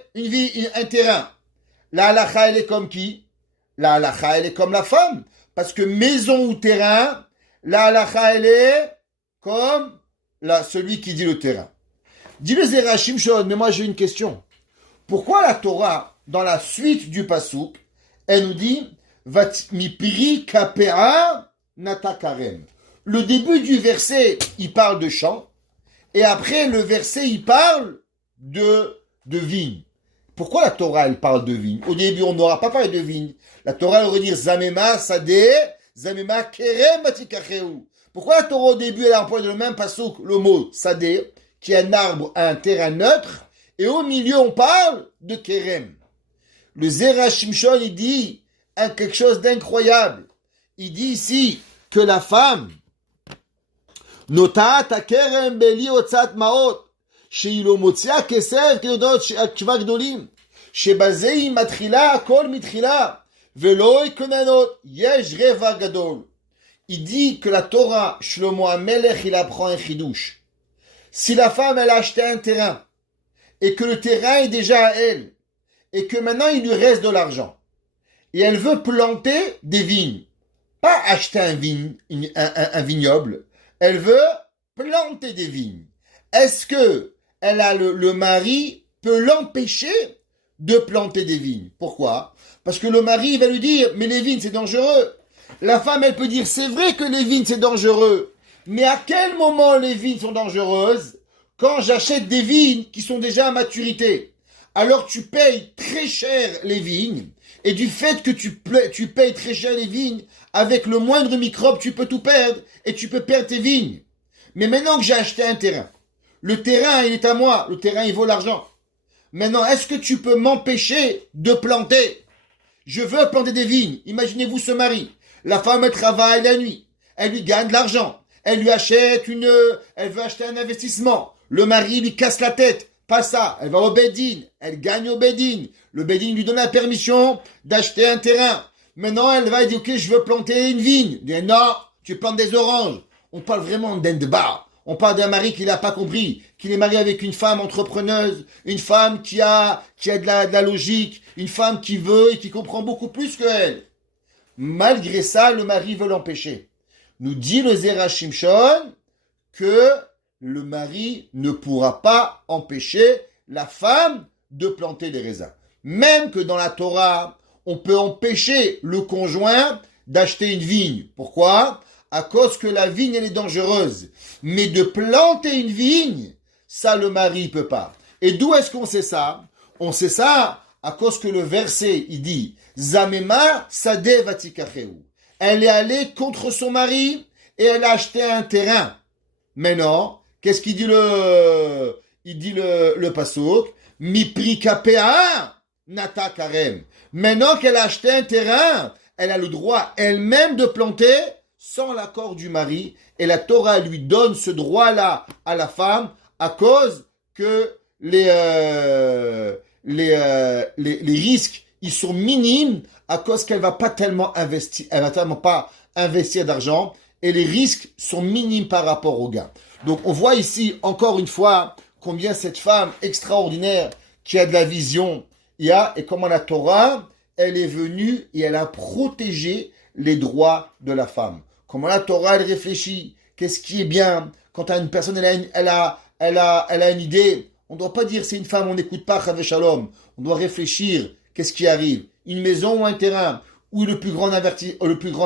un terrain. La halakha, elle est comme qui? La halakha, elle est comme la femme. Parce que maison ou terrain, la halakha, elle est comme celui qui dit le terrain. Dit le Zera Shimshon, mais moi j'ai une question. Pourquoi la Torah, dans la suite du pasuk, elle nous dit Mipri kapea natakarem. Le début du verset, il parle de champ, et après le verset, il parle de vigne. Pourquoi la Torah, elle parle de vigne? Au début, on n'aura pas parlé de vigne. La Torah, elle aurait dit Zamema sade, Zamema kerem batikacheu. Pourquoi la Torah, au début, elle a employé dans le même pasuk le mot sade, qui est un arbre à un terrain neutre, et au milieu, on parle de kerem. Le Zera Shimshon, il dit quelque chose d'incroyable. Il dit ici que la femme, Notat kerem beli otzat maot, שהיא לא מוציאה כסף כיודעות תשובה גדולים, שבזה היא מתחילה הכל מתחילה, ולא יקוננות, יש רבע גדול. Il dit que la Torah, Shlomo HaMelech, il apprend un chidouche. Si la femme, elle a acheté un terrain, et que le terrain est déjà à elle, et que maintenant il lui reste de l'argent, et elle veut planter des vignes, pas acheter un vignoble, elle veut planter des vignes. Est-ce que le mari peut l'empêcher de planter des vignes? Pourquoi? Parce que le mari va lui dire, mais les vignes c'est dangereux. La femme, elle peut dire, c'est vrai que les vignes c'est dangereux, mais à quel moment les vignes sont dangereuses? Quand j'achète des vignes qui sont déjà à maturité. Alors tu payes très cher les vignes, et du fait que tu payes très cher les vignes, avec le moindre microbe, tu peux tout perdre, et tu peux perdre tes vignes. Mais maintenant que j'ai acheté un terrain, le terrain, il est à moi. Le terrain, il vaut l'argent. Maintenant, est-ce que tu peux m'empêcher de planter? Je veux planter des vignes. Imaginez-vous ce mari. La femme, elle travaille la nuit. Elle lui gagne de l'argent. Elle lui achète elle veut acheter un investissement. Le mari lui casse la tête. Pas ça. Elle va au Bedin. Elle gagne au Bedin. Le Bedin lui donne la permission d'acheter un terrain. Maintenant, elle va dire, ok, je veux planter une vigne. Elle dit, non, tu plantes des oranges. On parle vraiment d'endbar. On parle d'un mari qui n'a pas compris, qu'il est marié avec une femme entrepreneuse, une femme qui a de la logique, une femme qui veut et qui comprend beaucoup plus qu'elle. Malgré ça, le mari veut l'empêcher. Nous dit le Zera Shimshon que le mari ne pourra pas empêcher la femme de planter des raisins. Même que dans la Torah, on peut empêcher le conjoint d'acheter une vigne. Pourquoi? À cause que la vigne, elle est dangereuse. Mais de planter une vigne, ça, le mari peut pas. Et d'où est-ce qu'on sait ça? On sait ça à cause que le verset, il dit, Zamema sade vatikacheu. Elle est allée contre son mari et elle a acheté un terrain. Maintenant, qu'est-ce qu'il dit le pasuk? Mipri kapea nata karem. Maintenant qu'elle a acheté un terrain, elle a le droit elle-même de planter sans l'accord du mari, et la Torah lui donne ce droit-là à la femme à cause que les risques ils sont minimes à cause qu'elle va pas tellement investir, elle va tellement pas investir d'argent, et les risques sont minimes par rapport au gain. Donc on voit ici encore une fois combien cette femme extraordinaire qui a de la vision et comment la Torah elle est venue et elle a protégé les droits de la femme. Comment la Torah, elle réfléchit. Qu'est-ce qui est bien? Quand une personne, elle a une idée, on ne doit pas dire c'est une femme, on n'écoute pas Chave Shalom. On doit réfléchir. Qu'est-ce qui arrive? Une maison ou un terrain? Ou le plus grand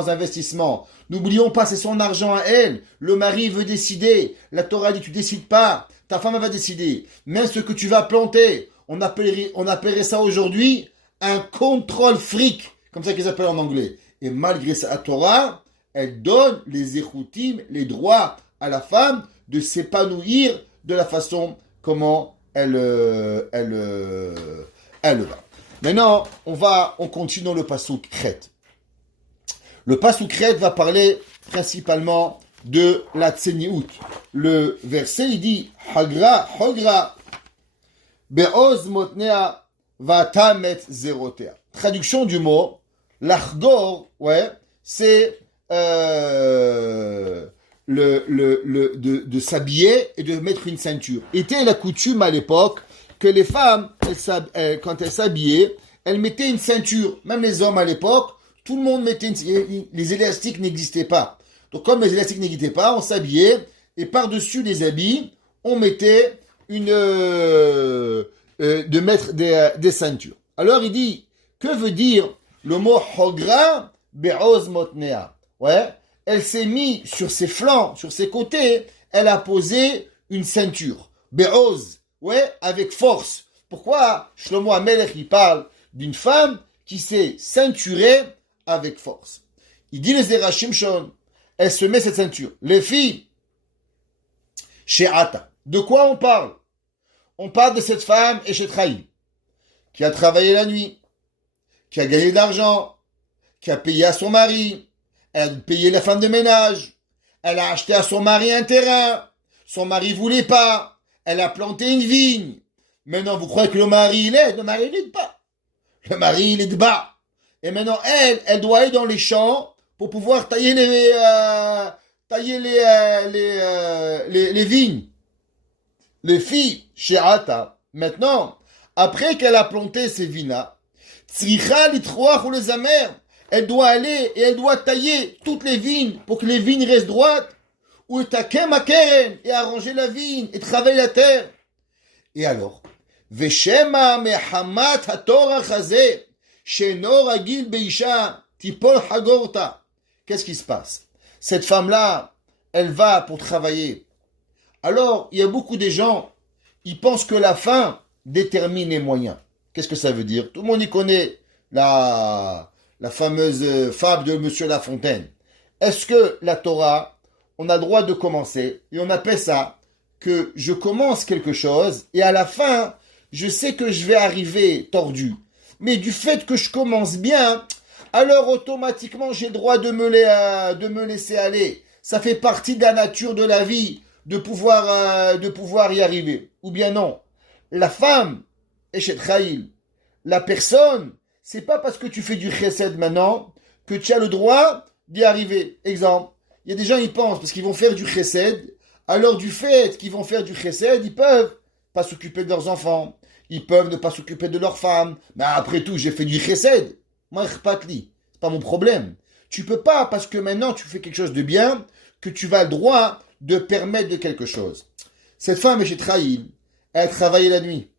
investissement? N'oublions pas, c'est son argent à elle. Le mari veut décider. La Torah dit, tu décides pas. Ta femme, elle va décider. Même ce que tu vas planter, on appellerait ça aujourd'hui un contrôle fric. Comme ça qu'ils appellent en anglais. Et malgré ça, la Torah, elle donne les échoutim, les droits à la femme de s'épanouir de la façon comment elle va. Maintenant, on continue dans le pasuk Kret. Le pasuk Kret va parler principalement de la tseniout. Le verset, il dit Hagra, Be'oz motnea vata met zerotea. Traduction du mot, L'Achgor, ouais, c'est de s'habiller et de mettre une ceinture. Était la coutume à l'époque que les femmes, quand elles s'habillaient, elles mettaient une ceinture. Même les hommes à l'époque, tout le monde mettait les élastiques n'existaient pas. Donc comme les élastiques n'existaient pas, on s'habillait et par-dessus les habits, on mettait de mettre des ceintures. Alors il dit, que veut dire le mot hogra be'oz motnea? Ouais, elle s'est mise sur ses flancs, sur ses côtés, elle a posé une ceinture. Be'oz, ouais, avec force. Pourquoi Shlomo HaMelech, il parle d'une femme qui s'est ceinturée avec force. Il dit les Zera Shimshon, elle se met cette ceinture. Les filles, chez Ata. De quoi on parle? On parle de cette femme, Eshet qui a travaillé la nuit, qui a gagné de l'argent, qui a payé à son mari, elle a payé la femme de ménage, elle a acheté à son mari un terrain, son mari voulait pas, elle a planté une vigne. Maintenant, vous croyez que le mari il aide? Le mari il aide pas. Le mari il est de bas. Et maintenant, elle doit aller dans les champs pour pouvoir tailler les vignes. Les filles, chez Ata, maintenant, après qu'elle a planté ses vignes-là, elle doit aller et elle doit tailler toutes les vignes pour que les vignes restent droites, ou et arranger la vigne et travailler la terre. Et alors, Veshema mehamat hatorah hazeh, sheno ragil beisha, tipol hagorta. Qu'est-ce qui se passe? Cette femme-là, elle va pour travailler. Alors, il y a beaucoup de gens, ils pensent que la fin détermine les moyens. Qu'est-ce que ça veut dire? Tout le monde y connaît la fameuse fable de Monsieur La Fontaine. Est-ce que la Torah, on a le droit de commencer, et on appelle ça que je commence quelque chose, et à la fin, je sais que je vais arriver tordu. Mais du fait que je commence bien, alors automatiquement j'ai le droit de me laisser aller. Ça fait partie de la nature de la vie, de pouvoir y arriver. Ou bien non. La femme, Eshet Chayil, la personne, c'est pas parce que tu fais du chesed maintenant que tu as le droit d'y arriver. Exemple, il y a des gens, ils pensent, parce qu'ils vont faire du chesed, alors du fait qu'ils vont faire du chesed, ils peuvent pas s'occuper de leurs enfants, ils peuvent ne pas s'occuper de leurs femmes, mais après tout, j'ai fait du chesed. Moi, c'est pas mon problème. Tu peux pas, parce que maintenant tu fais quelque chose de bien, que tu vas le droit de permettre de quelque chose. Cette femme, j'ai trahi, elle a travaillé la nuit,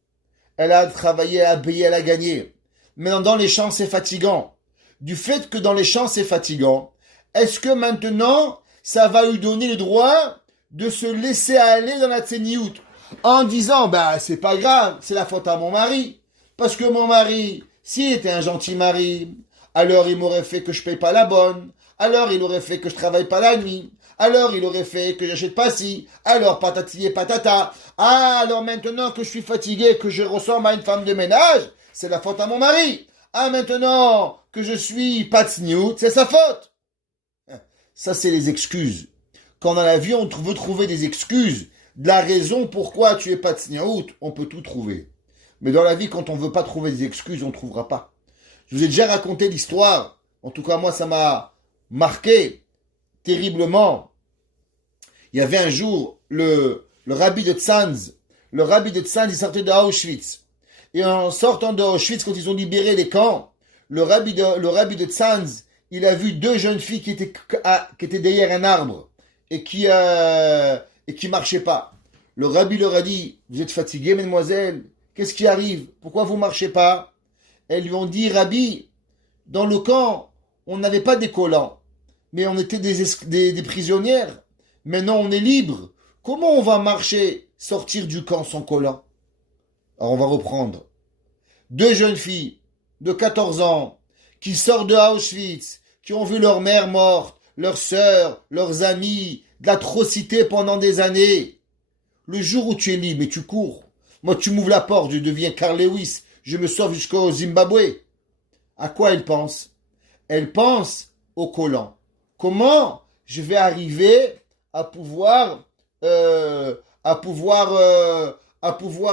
elle a travaillé, elle a payé, elle a gagné. Maintenant, dans les champs, c'est fatigant. Du fait que dans les champs, c'est fatigant, est-ce que maintenant, ça va lui donner le droit de se laisser aller dans la tseniout en disant, bah, c'est pas grave, c'est la faute à mon mari. Parce que mon mari, s'il était un gentil mari, alors il m'aurait fait que je paye pas la bonne, alors il aurait fait que je travaille pas la nuit, alors il aurait fait que j'achète pas ci, alors patati et patata. Ah, alors maintenant que je suis fatigué, que je ressemble à une femme de ménage, c'est la faute à mon mari. Ah, maintenant que je suis pas tsniout, c'est sa faute. Ça, c'est les excuses. Quand dans la vie, on veut trouver des excuses, de la raison pourquoi tu es pas tsniout, on peut tout trouver. Mais dans la vie, quand on veut pas trouver des excuses, on ne trouvera pas. Je vous ai déjà raconté l'histoire. En tout cas, moi, ça m'a marqué terriblement. Il y avait un jour le rabbi de Tzanz. Le rabbi de Tzanz, il sortait de Auschwitz. Et en sortant de Auschwitz, quand ils ont libéré les camps, le rabbi de Tzanz, il a vu deux jeunes filles qui étaient derrière un arbre et qui marchaient pas. Le rabbi leur a dit, vous êtes fatiguées, mesdemoiselles? Qu'est-ce qui arrive? Pourquoi vous marchez pas? Elles lui ont dit, Rabbi, dans le camp, on n'avait pas des collants, mais on était des prisonnières. Maintenant, on est libre. Comment on va marcher, sortir du camp sans collant? Alors, on va reprendre. Deux jeunes filles de 14 ans qui sortent de Auschwitz, qui ont vu leur mère morte, leurs sœurs, leurs amis, de l'atrocité pendant des années. Le jour où tu es libre et tu cours, moi, tu m'ouvres la porte, je deviens Carl Lewis, je me sauve jusqu'au Zimbabwe. À quoi elle pense? Elle pense au collant. Comment je vais arriver à pouvoir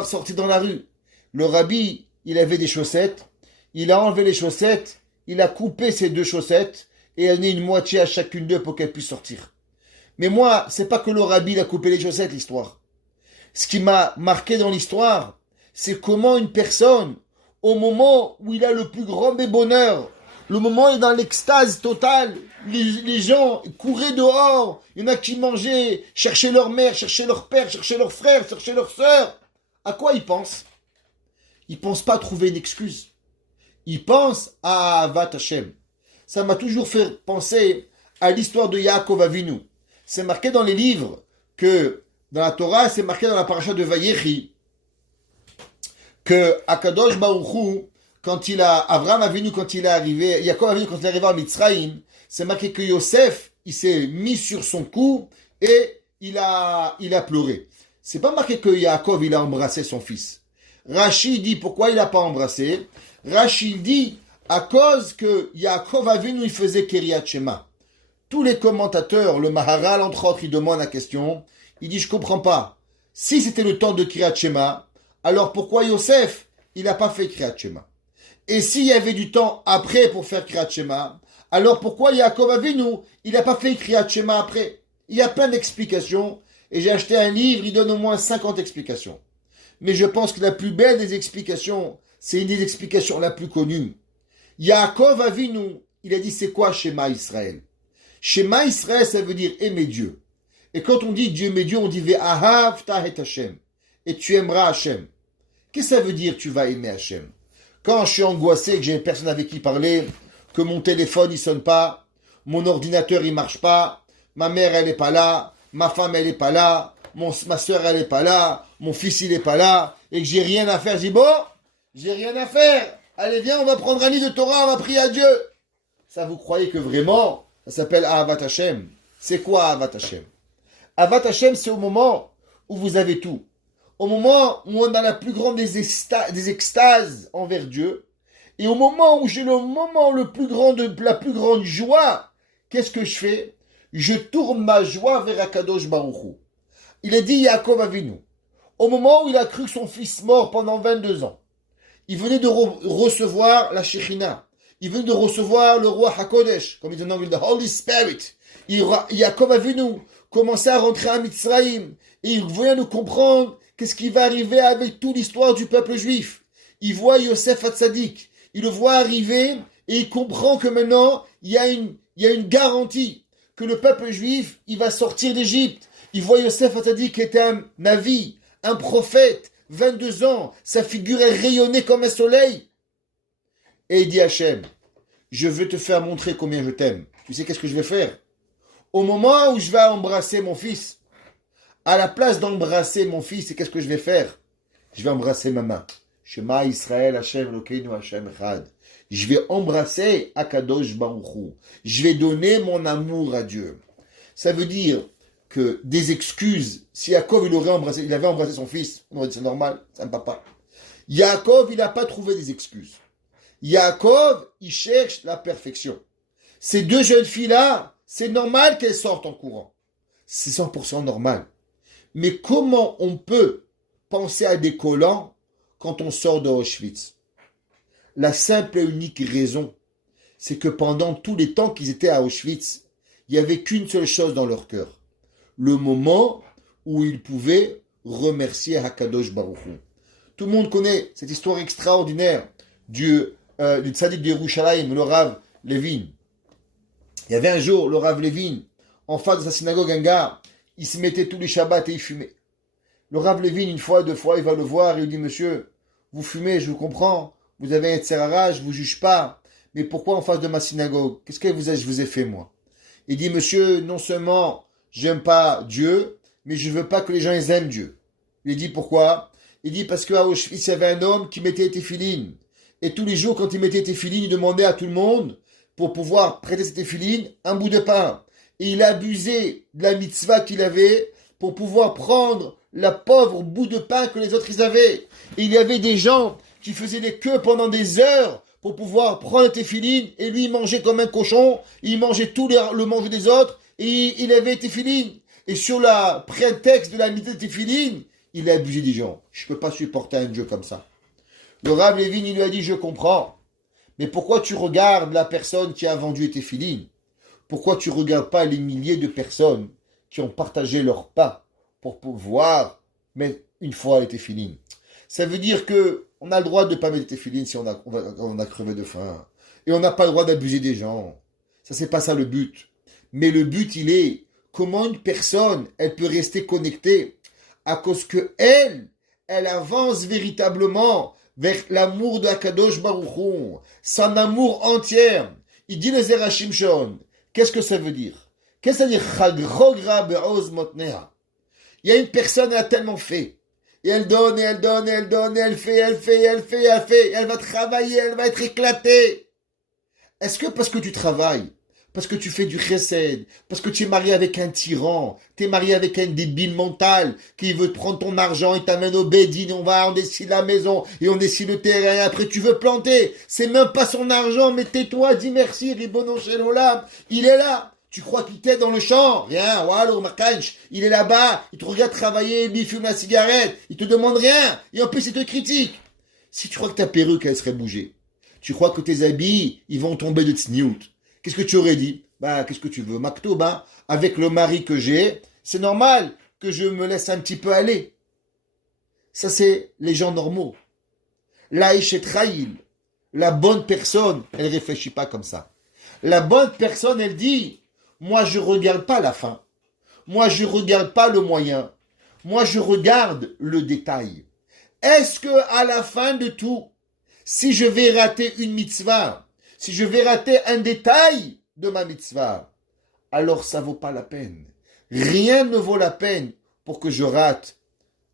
sortir dans la rue? Le rabbi, il avait des chaussettes, il a enlevé les chaussettes, il a coupé ses 2 chaussettes et il a donné une moitié à chacune d'eux pour qu'elles puissent sortir. Mais moi, c'est pas que le rabbi il a coupé les chaussettes, l'histoire. Ce qui m'a marqué dans l'histoire, c'est comment une personne, au moment où il a le plus grand des bonheurs, le moment où il est dans l'extase totale, les gens couraient dehors, il y en a qui mangeaient, cherchaient leur mère, cherchaient leur père, cherchaient leurs frères, cherchaient leurs sœurs. À quoi ils pensent? Ils pensent pas trouver une excuse. Ils pensent à Avat Hashem. Ça m'a toujours fait penser à l'histoire de Yaakov Avinu. C'est marqué dans les livres que, dans la Torah, c'est marqué dans la paracha de Vayechi, que Akadosh Baruch Hu, Avraham Avinu, quand il est arrivé, Yaakov Avinu, quand il est arrivé à Mitzrayim, c'est marqué que Yosef, il s'est mis sur son cou et il a pleuré. C'est pas marqué que Yaakov, il a embrassé son fils. Rashi dit pourquoi il n'a pas embrassé. Rashi dit à cause que Yaakov Avinu, il faisait Kiryat Shema. Tous les commentateurs, le Maharal entre autres, il demande la question. Il dit je comprends pas. Si c'était le temps de Kiryat Shema, alors pourquoi Yosef, il n'a pas fait Kiryat Shema? Et s'il y avait du temps après pour faire Kiryat Shema, alors pourquoi Yaakov Avinu, il n'a pas fait Kiryat Shema après? Il y a plein d'explications. Et j'ai acheté un livre, il donne au moins 50 explications. Mais je pense que la plus belle des explications, c'est une des explications la plus connue. Yaakov Avinu, il a dit c'est quoi Shema Israël? Shema Israël, ça veut dire aimer Dieu. Et quand on dit Dieu aimer Dieu, on dit Ve'ahavta et Hashem. Et tu aimeras Hashem. Qu'est-ce que ça veut dire tu vas aimer Hashem? Quand je suis angoissé, que j'ai personne avec qui parler, que mon téléphone il sonne pas, mon ordinateur il marche pas, ma mère elle est pas là, ma femme elle est pas là, ma soeur elle est pas là, mon fils il est pas là, et que j'ai rien à faire, je dis bon, j'ai rien à faire, allez viens on va prendre un lit de Torah, on va prier à Dieu. Ça vous croyez que vraiment, ça s'appelle Ahavat Hashem? C'est quoi Ahavat Hashem? Ahavat Hashem c'est au moment où vous avez tout. Au moment où on a la plus grande des extases envers Dieu, et au moment où j'ai le plus grand de la plus grande joie, qu'est-ce que je fais? Je tourne ma joie vers Akadosh Baruch Hu. Il a dit Yaakov Avinu, au moment où il a cru que son fils mort pendant 22 ans, il venait de recevoir la Shekhinah, il venait de recevoir le roi HaKodesh, comme il dit en anglais, the Holy Spirit. Yaakov Avinu commençait à rentrer à Mitzrayim, et il voulait nous comprendre qu'est-ce qui va arriver avec toute l'histoire du peuple juif. Il voit Yosef Hatzadik, il le voit arriver, et il comprend que maintenant, il y a une garantie que le peuple juif, il va sortir d'Égypte. Il voit Yosef Hatzadik qui était un navi, un prophète, 22 ans, sa figure est rayonnée comme un soleil. Et il dit Hachem, je veux te faire montrer combien je t'aime. Tu sais qu'est-ce que je vais faire? Au moment où je vais embrasser mon fils, à la place d'embrasser mon fils, qu'est-ce que je vais faire? Je vais embrasser ma main. Shema Israël Hashem Elokeinu Hashem Echad. Je vais embrasser Akadosh Baruch Hu. Je vais donner mon amour à Dieu. Ça veut dire que des excuses, si Yaakov il avait embrassé son fils, on aurait dit c'est normal, c'est un papa. Yaakov, il n'a pas trouvé des excuses. Yaakov, il cherche la perfection. Ces 2 jeunes filles-là, c'est normal qu'elles sortent en courant. C'est 100% normal. Mais comment on peut penser à des collants quand on sort de Auschwitz? La simple et unique raison, c'est que pendant tous les temps qu'ils étaient à Auschwitz, il n'y avait qu'une seule chose dans leur cœur. Le moment où ils pouvaient remercier Hakadosh Baruch Hu. Tout le monde connaît cette histoire extraordinaire du tzaddik de Yerushalayim, le Rav Levin. Il y avait un jour, le Rav Levin, en face de sa synagogue, un gars, il se mettait tous les Shabbats et il fumait. Le Rav Levin, une fois, 2 fois, il va le voir et il dit, monsieur, vous fumez, je vous comprends, vous avez un tserara, je vous juge pas, mais pourquoi en face de ma synagogue? Qu'est-ce que je vous ai fait, moi? Il dit, monsieur, non seulement j'aime pas Dieu, mais je veux pas que les gens ils aiment Dieu. Il dit, pourquoi? Il dit, parce qu'à Auschwitz, il y avait un homme qui mettait téphilines. Et tous les jours, quand il mettait téphilines, il demandait à tout le monde, pour pouvoir prêter ses téphilines, un bout de pain. Et il abusait de la mitzvah qu'il avait pour pouvoir prendre la pauvre bout de pain que les autres ils avaient. Et il y avait des gens qui faisaient des queues pendant des heures pour pouvoir prendre les téphilines, et lui il mangeait comme un cochon, il mangeait tout le manger des autres, et il avait téphilines. Et sur le prétexte de la mitzvah de téphilines, il a abusé des gens. Je ne peux pas supporter un Dieu comme ça. Le Rav Levin, il lui a dit, je comprends. Mais pourquoi tu regardes la personne qui a vendu tes filines? Pourquoi tu ne regardes pas les milliers de personnes qui ont partagé leur pas pour pouvoir mettre une fois les téfilines? Ça veut dire que on a le droit de ne pas mettre les téfilines si on a crevé de faim. Et on n'a pas le droit d'abuser des gens. Ça, c'est pas ça le but. Mais le but, il est comment une personne, elle peut rester connectée à cause que elle avance véritablement vers l'amour de Akadosh Baruch Hu, son amour entier. Il dit le Zera Shimshon. Qu'est-ce que ça veut dire? Qu'est-ce que ça veut dire? Chagrogra be'oz motnea. Il y a une personne, elle a tellement fait. Et elle donne, et elle donne, et elle donne, et elle fait, elle fait, elle fait, elle fait. Et elle va travailler, elle va être éclatée. Est-ce que parce que tu travailles, parce que tu fais du chesed, parce que tu es marié avec un tyran, tu es marié avec un débile mental qui veut te prendre ton argent et t'amène au bédine, on décide la maison et on décide le terrain et après tu veux planter. C'est même pas son argent, mais tais-toi, dis merci, Ribono Shel Olam. Il est là. Tu crois qu'il t'aide dans le champ? Rien, wallo, makanch. Il est là-bas, il te regarde travailler, il fume la cigarette, il te demande rien. Et en plus, il te critique. Si tu crois que ta perruque, elle serait bougée, tu crois que tes habits, ils vont tomber de tsniout. Qu'est-ce que tu aurais dit? Bah, qu'est-ce que tu veux? Maktoub, hein? Avec le mari que j'ai, c'est normal que je me laisse un petit peu aller. Ça, c'est les gens normaux. L'aïch et Traïl, la bonne personne, elle réfléchit pas comme ça. La bonne personne, elle dit, moi, je regarde pas la fin. Moi, je regarde pas le moyen. Moi, je regarde le détail. Est-ce que, à la fin de tout, si je vais rater une mitzvah, si je vais rater un détail de ma mitzvah, alors ça vaut pas la peine. Rien ne vaut la peine pour que je rate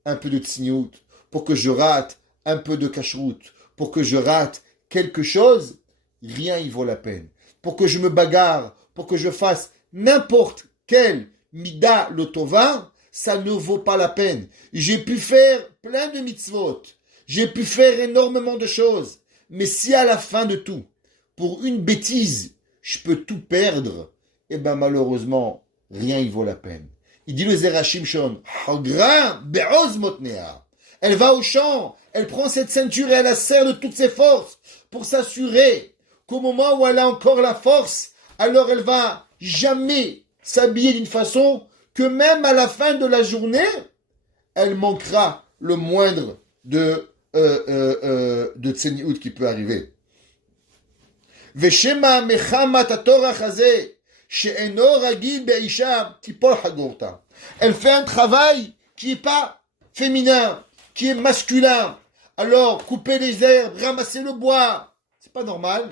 un peu de tsniout, pour que je rate un peu de kashrut, pour que je rate quelque chose, rien y vaut la peine. Pour que je me bagarre, pour que je fasse n'importe quel mida lotova, ça ne vaut pas la peine. J'ai pu faire plein de mitzvot, j'ai pu faire énormément de choses, mais si à la fin de tout, pour une bêtise, je peux tout perdre, eh ben malheureusement, rien y vaut la peine. Il dit le Zera Shimshon, elle va au champ, elle prend cette ceinture et elle la serre de toutes ses forces pour s'assurer qu'au moment où elle a encore la force, alors elle va jamais s'habiller d'une façon que même à la fin de la journée, elle manquera le moindre de tsniout qui peut arriver. ושמא מחמת הטורח הזה, שאינו רגיל באישה, תיפול חגורתה. Elle fait un travail qui n'est pas féminin, qui est masculin. Alors, couper les herbes, ramasser le bois, c'est pas normal.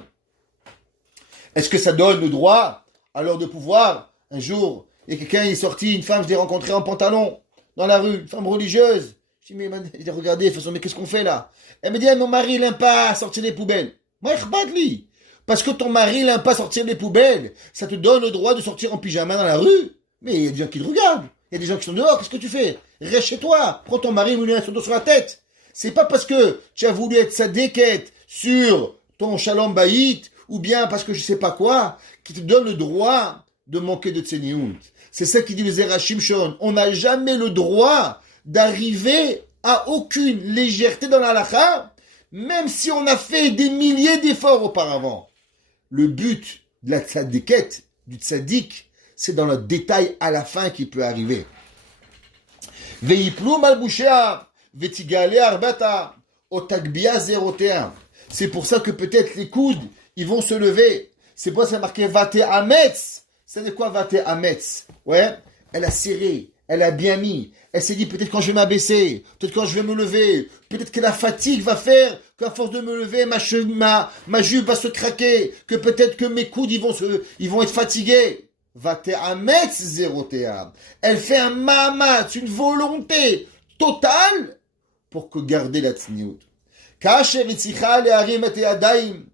Est-ce que ça donne le droit, alors de pouvoir, un jour, il y a quelqu'un qui est sorti, une femme, je l'ai rencontrée en pantalon, dans la rue, une femme religieuse. Je dis, mais regardez, de toute façon, mais qu'est-ce qu'on fait là? Elle me dit, mon mari, il n'aime pas sortir des poubelles. Moi, il parce que ton mari n'aime pas sortir des poubelles, ça te donne le droit de sortir en pyjama dans la rue. Mais il y a des gens qui te regardent. Il y a des gens qui sont dehors. Qu'est-ce que tu fais? Reste chez toi. Prends ton mari, lui met son dos sur la tête. C'est pas parce que tu as voulu être sa déquête sur ton shalom baït, ou bien parce que je sais pas quoi, qui te donne le droit de manquer de tsniout. C'est ça qui dit le Zera Shimshon. On n'a jamais le droit d'arriver à aucune légèreté dans la halakha, même si on a fait des milliers d'efforts auparavant. Le but de la tzadikette, du tzadik, c'est dans le détail à la fin qui peut arriver. Veiplu malbouchea, vetigale arbata, otagbia zerotea. C'est pour ça que peut-être les coudes, ils vont se lever. C'est pour ça que c'est marqué vate ametz. C'est de quoi vate ametz? Ouais, elle a serré, elle a bien mis. Elle s'est dit peut-être quand je vais m'abaisser, peut-être quand je vais me lever, peut-être que la fatigue va faire qu'à force de me lever, ma jupe va se craquer, que peut-être que mes coudes ils vont être fatigués. Vateametz zerotea. Elle fait un mahamat, une volonté totale pour que garder la tsniout. Kasher itzicha leharim et yadayim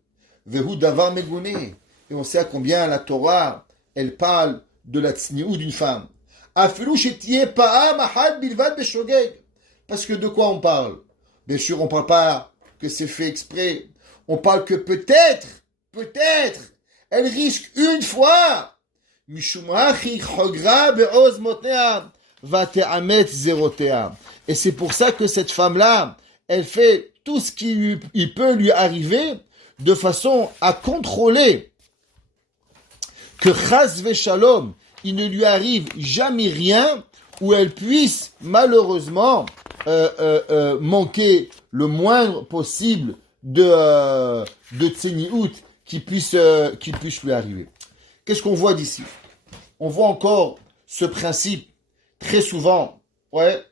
vehu davar megune. Et on sait à combien la Torah elle parle de la tsniout d'une femme. Parce que de quoi on parle? Bien sûr, on ne parle pas que c'est fait exprès. On parle que peut-être, elle risque une fois. Et c'est pour ça que cette femme-là, elle fait tout ce qui peut lui arriver, de façon à contrôler que chas v'shalom, il ne lui arrive jamais rien où elle puisse malheureusement manquer le moindre possible de tseniut qui puisse lui arriver. Qu'est-ce qu'on voit d'ici? On voit encore ce principe très souvent. Ouais,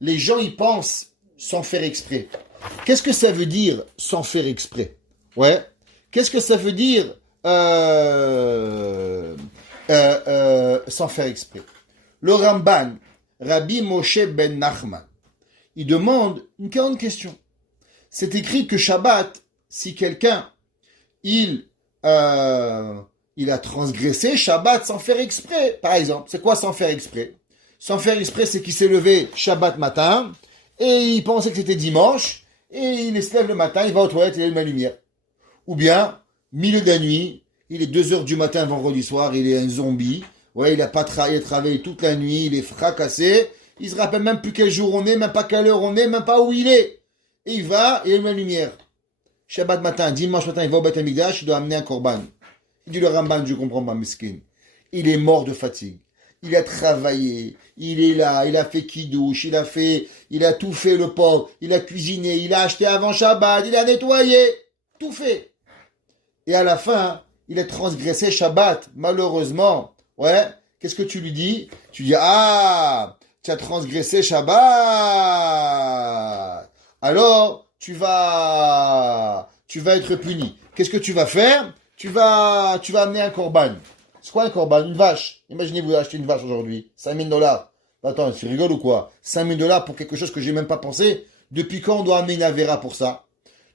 les gens y pensent sans faire exprès. Qu'est-ce que ça veut dire sans faire exprès? Ouais, qu'est-ce que ça veut dire sans faire exprès? Le Ramban, Rabbi Moshe ben Nachman, il demande une grande question. C'est écrit que Shabbat, si quelqu'un il a transgressé Shabbat sans faire exprès, par exemple, c'est quoi sans faire exprès? Sans faire exprès, c'est qu'il s'est levé Shabbat matin et il pensait que c'était dimanche et il se lève le matin, il va aux toilettes, il allume la lumière. Ou bien, milieu de la nuit, il est 2h du matin vendredi soir, il est un zombie. Ouais, il a pas travaillé toute la nuit, il est fracassé. Il se rappelle même plus quel jour on est, même pas quelle heure on est, même pas où il est. Et il va, et il allume la lumière. Shabbat matin, dimanche matin, il va au Beth Amikdash, il doit amener un korban. Il dit le Ramban, je comprends pas, miskin. Il est mort de fatigue. Il a travaillé, il est là, il a fait kidouche, il a tout fait le pauvre, il a cuisiné, il a acheté avant Shabbat, il a nettoyé, tout fait. Et à la fin, il a transgressé Shabbat, malheureusement. Ouais, qu'est-ce que tu lui dis? Tu dis, ah, tu as transgressé Shabbat. Alors, tu vas être puni. Qu'est-ce que tu vas faire? Tu vas amener un korban. C'est quoi un korban? Une vache. Imaginez-vous acheter une vache aujourd'hui. $5,000. Attends, tu rigoles ou quoi? $5,000 pour quelque chose que j'ai même pas pensé. Depuis quand on doit amener une avéra pour ça?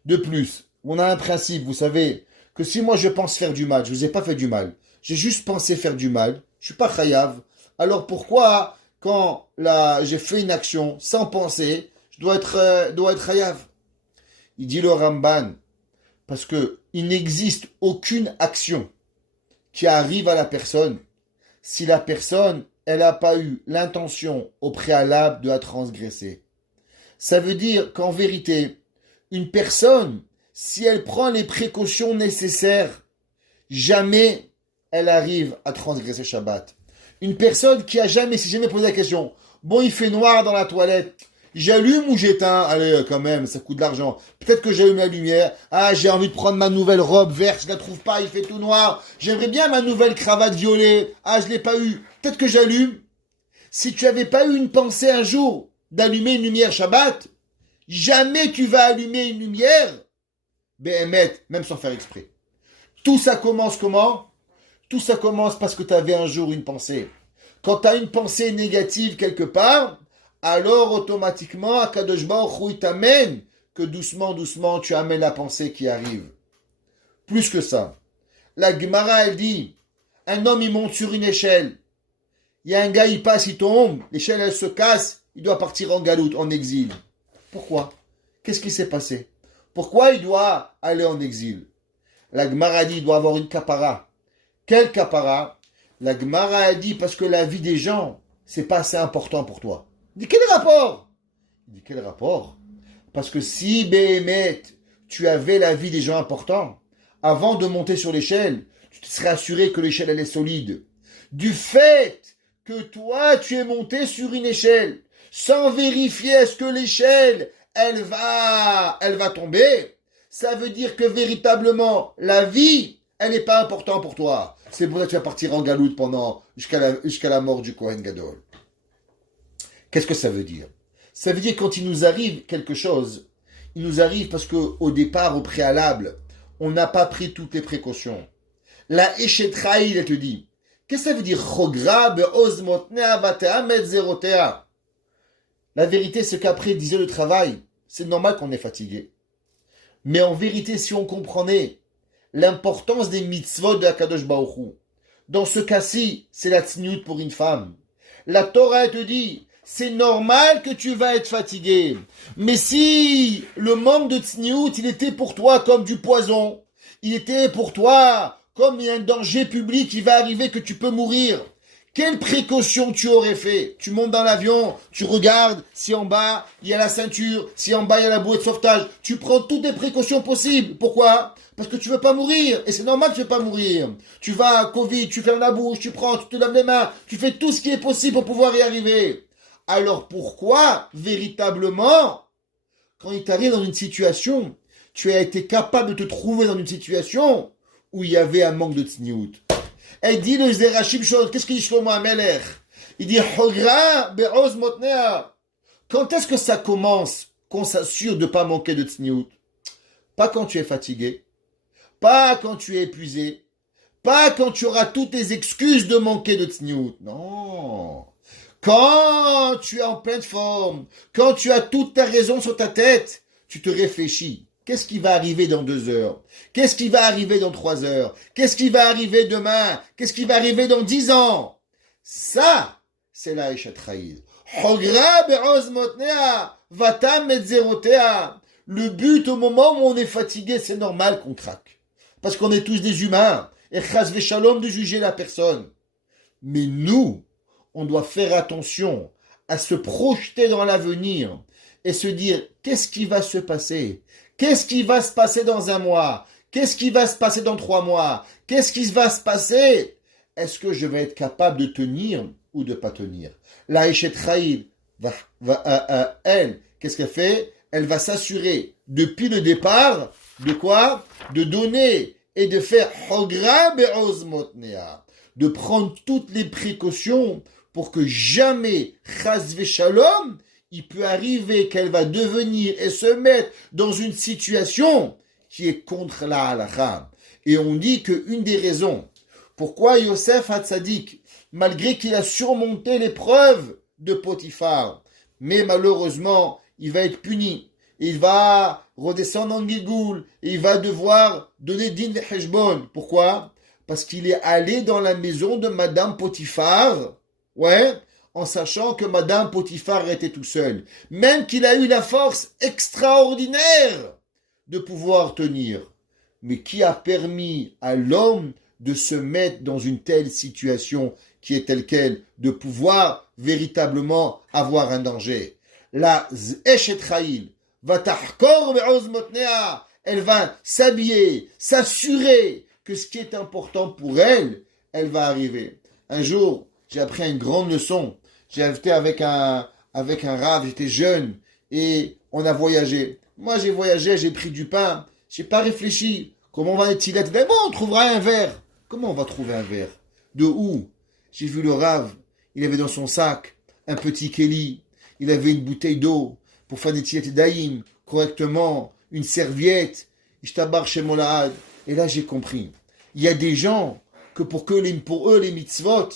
De plus, on a un principe, vous savez, que si moi je pense faire du mal, je vous ai pas fait du mal. J'ai juste pensé faire du mal. Je suis pas chayav. Alors pourquoi, quand j'ai fait une action sans penser, je dois être chayav? Il dit le Ramban, parce que il n'existe aucune action qui arrive à la personne si la personne, elle n'a pas eu l'intention au préalable de la transgresser. Ça veut dire qu'en vérité, une personne, si elle prend les précautions nécessaires, jamais elle arrive à transgresser Shabbat. Une personne qui s'est jamais posé la question, bon, il fait noir dans la toilette, j'allume ou j'éteins? Allez, quand même, ça coûte de l'argent. Peut-être que j'allume la lumière. Ah, j'ai envie de prendre ma nouvelle robe verte, je la trouve pas, il fait tout noir. J'aimerais bien ma nouvelle cravate violet. Ah, je l'ai pas eu. Peut-être que j'allume. Si tu avais pas eu une pensée un jour d'allumer une lumière Shabbat, jamais tu vas allumer une lumière, Béhémet, même sans faire exprès. Tout ça commence comment? Tout ça commence parce que tu avais un jour une pensée. Quand tu as une pensée négative quelque part, alors automatiquement, Akadosh Baruch Hu t'amène que doucement, doucement, tu amènes la pensée qui arrive. Plus que ça. La Gemara, elle dit, un homme, il monte sur une échelle. Il y a un gars, il passe, il tombe, l'échelle, elle se casse, il doit partir en galoute, en exil. Pourquoi? Qu'est-ce qui s'est passé? Pourquoi il doit aller en exil? La Gemara dit, il doit avoir une kapara. Quelle kapara? La Gemara a dit, parce que la vie des gens, c'est pas assez important pour toi. Il dit, quel rapport? Il dit, quel rapport? Parce que si, Béhémet, tu avais la vie des gens importants, avant de monter sur l'échelle, tu te serais assuré que l'échelle, elle est solide. Du fait que toi, tu es monté sur une échelle, sans vérifier est-ce que l'échelle, elle va tomber, ça veut dire que véritablement, la vie, elle n'est pas importante pour toi. C'est pour ça que tu vas partir en galoute jusqu'à la mort du Kohen Gadol. Qu'est-ce que ça veut dire? Ça veut dire que quand il nous arrive quelque chose, il nous arrive parce qu'au départ, au préalable, on n'a pas pris toutes les précautions. La Eshetraïl, elle te dit, qu'est-ce que ça veut dire? La vérité, c'est qu'après 10 heures de travail, c'est normal qu'on est fatigué. Mais en vérité, si on comprenait l'importance des mitzvot de Akadosh Baruch Hu, dans ce cas-ci, c'est la tsniout pour une femme. La Torah, elle te dit, c'est normal que tu vas être fatigué. Mais si le manque de tsniout, il était pour toi comme du poison, il était pour toi comme il y a un danger public qui va arriver que tu peux mourir, quelle précaution tu aurais fait? Tu montes dans l'avion, tu regardes si en bas il y a la ceinture, si en bas il y a la bouée de sauvetage. Tu prends toutes les précautions possibles. Pourquoi? Parce que tu veux pas mourir. Et c'est normal que tu veux pas mourir. Tu vas à Covid, tu fermes la bouche, tu prends, tu te laves les mains, tu fais tout ce qui est possible pour pouvoir y arriver. Alors pourquoi, véritablement, quand il t'arrive dans une situation, tu as été capable de te trouver dans une situation où il y avait un manque de tsniout? Elle dit le Zerachim chose, qu'est-ce qu'il dit Shlomo Amelech? Il dit Hogra be'oz motnea. Quand est-ce que ça commence qu'on s'assure de ne pas manquer de tsniout? Pas quand tu es fatigué, pas quand tu es épuisé, pas quand tu auras toutes tes excuses de manquer de tsniout. Non. Quand tu es en pleine forme, quand tu as toutes tes raisons sur ta tête, tu te réfléchis. Qu'est-ce qui va arriver dans 2 heures? Qu'est-ce qui va arriver dans 3 heures? Qu'est-ce qui va arriver demain? Qu'est-ce qui va arriver dans 10 ans? Ça, c'est la Eshet Chayil. Hogra be'oz motnea, vatam metzerotea. Le but au moment où on est fatigué, c'est normal qu'on craque. Parce qu'on est tous des humains. Et chas v'shalom de juger la personne. Mais nous, on doit faire attention à se projeter dans l'avenir et se dire, qu'est-ce qui va se passer? Qu'est-ce qui va se passer dans 1 mois? Qu'est-ce qui va se passer dans 3 mois? Qu'est-ce qui va se passer? Est-ce que je vais être capable de tenir ou de ne pas tenir? La Eshet Chayil, elle, qu'est-ce qu'elle fait? Elle va s'assurer, depuis le départ, de quoi? De donner et de faire Hogra be'oz motnea, de prendre toutes les précautions pour que jamais, chas v'shalom, il peut arriver qu'elle va devenir et se mettre dans une situation qui est contre la halakha. Et on dit qu'une des raisons pourquoi Yosef Hatzadik, malgré qu'il a surmonté l'épreuve de Potiphar, mais malheureusement, il va être puni. Il va redescendre en Gilgoul et il va devoir donner din v'heshbon. Pourquoi? Parce qu'il est allé dans la maison de Madame Potiphar, en sachant que Madame Potiphar était tout seul. Même qu'il a eu la force extraordinaire de pouvoir tenir. Mais qui a permis à l'homme de se mettre dans une telle situation qui est telle qu'elle, de pouvoir véritablement avoir un danger? La Eshet Chayil va tahkor be'oz motnea. Elle va s'habiller, s'assurer que ce qui est important pour elle, elle va arriver. Un jour, j'ai appris une grande leçon. J'ai été avec un rave, j'étais jeune et on a voyagé. Moi, j'ai voyagé, j'ai pris du pain. J'ai pas réfléchi. Comment va-t-il être? Ben bon, on trouvera un verre. Comment on va trouver un verre? De où? J'ai vu le rave. Il avait dans son sac un petit Kelly. Il avait une bouteille d'eau pour faire des tilettes daïm correctement, une serviette. Ishtabar chez Molahad. Et là, j'ai compris. Il y a des gens que pour eux, les mitzvot,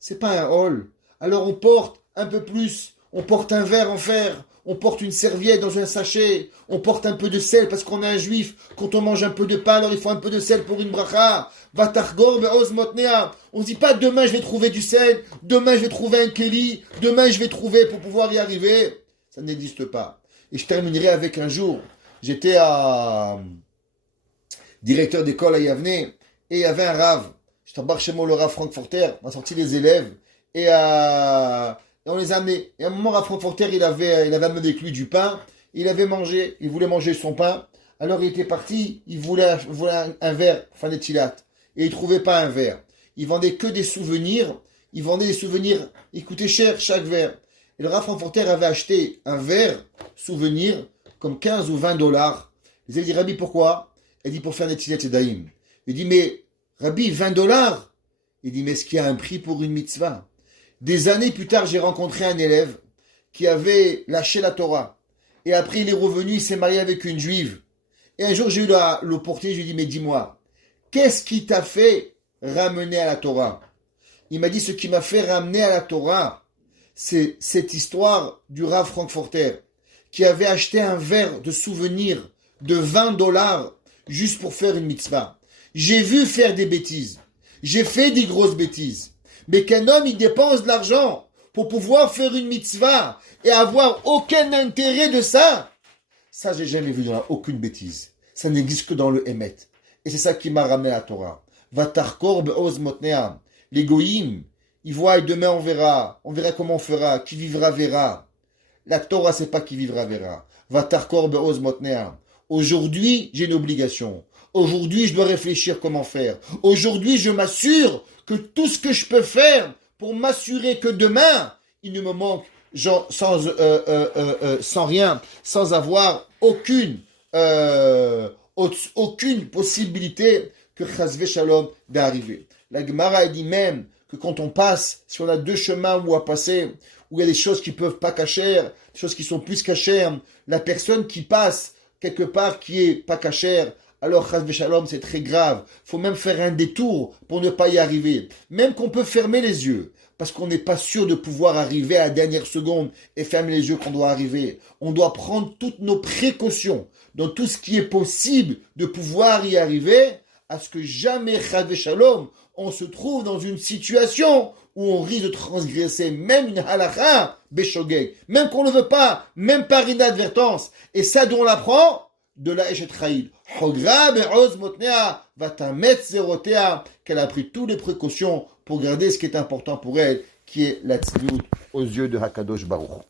c'est pas un hall. Alors on porte un peu plus, on porte un verre en fer, on porte une serviette dans un sachet, on porte un peu de sel parce qu'on est un juif. Quand on mange un peu de pain, alors il faut un peu de sel pour une bracha. Vatargor be'oz motnea. On se dit pas demain je vais trouver du sel, demain je vais trouver un keli, demain je vais trouver pour pouvoir y arriver. Ça n'existe pas. Et je terminerai avec un jour. J'étais directeur d'école à Yavne et il y avait un rave. J'étais chez moi le rave frankfurter. On a sorti les élèves et on les a amenés. Et à un moment, Rav Frankfurter, il avait amené avec lui du pain. Il avait mangé, il voulait manger son pain. Alors il était parti, il voulait un verre, enfin des tilates. Et il trouvait pas un verre. Il vendait que des souvenirs. Il vendait des souvenirs, il coûtait cher chaque verre. Et le Rav Frankfurter avait acheté un verre souvenir comme 15 ou 20 dollars. Il a dit, Rabbi, pourquoi? Il dit, pour faire des tilates et daïm. Il dit, mais Rabbi, 20 dollars? Il dit, mais est-ce qu'il y a un prix pour une mitzvah? Des années plus tard, j'ai rencontré un élève qui avait lâché la Torah. Et après, il est revenu, il s'est marié avec une juive. Et un jour, j'ai eu l'opportunité, je lui ai dit, mais dis-moi, qu'est-ce qui t'a fait ramener à la Torah? Il m'a dit, ce qui m'a fait ramener à la Torah, c'est cette histoire du Rav Frankfurter, qui avait acheté un verre de souvenir de 20 dollars juste pour faire une mitzvah. J'ai vu faire des bêtises. J'ai fait des grosses bêtises. Mais qu'un homme, il dépense de l'argent pour pouvoir faire une mitzvah et avoir aucun intérêt de ça, ça, j'ai jamais vu dans aucune bêtise. Ça n'existe que dans le Emet. Et c'est ça qui m'a ramené à la Torah. Vatarkor be'oz motnea. Les goyim, ils voient et demain on verra comment on fera, qui vivra verra. La Torah, c'est pas qui vivra verra. Vatarkor be'oz motnea. Aujourd'hui, j'ai une obligation. Aujourd'hui, je dois réfléchir comment faire. Aujourd'hui, je m'assure que tout ce que je peux faire pour m'assurer que demain, il ne me manque sans rien, sans avoir aucune possibilité que Chazvé Shalom d'arriver. La Gemara dit même que quand on passe, si on a deux chemins où à passer, où il y a des choses qui peuvent pas cacher, des choses qui sont plus cachères, la personne qui passe quelque part qui est pas cachère, alors Chazvé Shalom c'est très grave. Faut même faire un détour pour ne pas y arriver. Même qu'on peut fermer les yeux, parce qu'on n'est pas sûr de pouvoir arriver à la dernière seconde et fermer les yeux qu'on doit arriver. On doit prendre toutes nos précautions dans tout ce qui est possible de pouvoir y arriver, à ce que jamais, Chazvé Shalom, on se trouve dans une situation où on risque de transgresser même une halakha beshogeg, même qu'on ne veut pas, même par inadvertance. Et ça, d'où on l'apprend? De la Eshet Chayil. Hogra be'oz motnea vatamet zerotea, qu'elle a pris toutes les précautions pour garder ce qui est important pour elle, qui est la tzniut aux yeux de Hakadosh Baruch.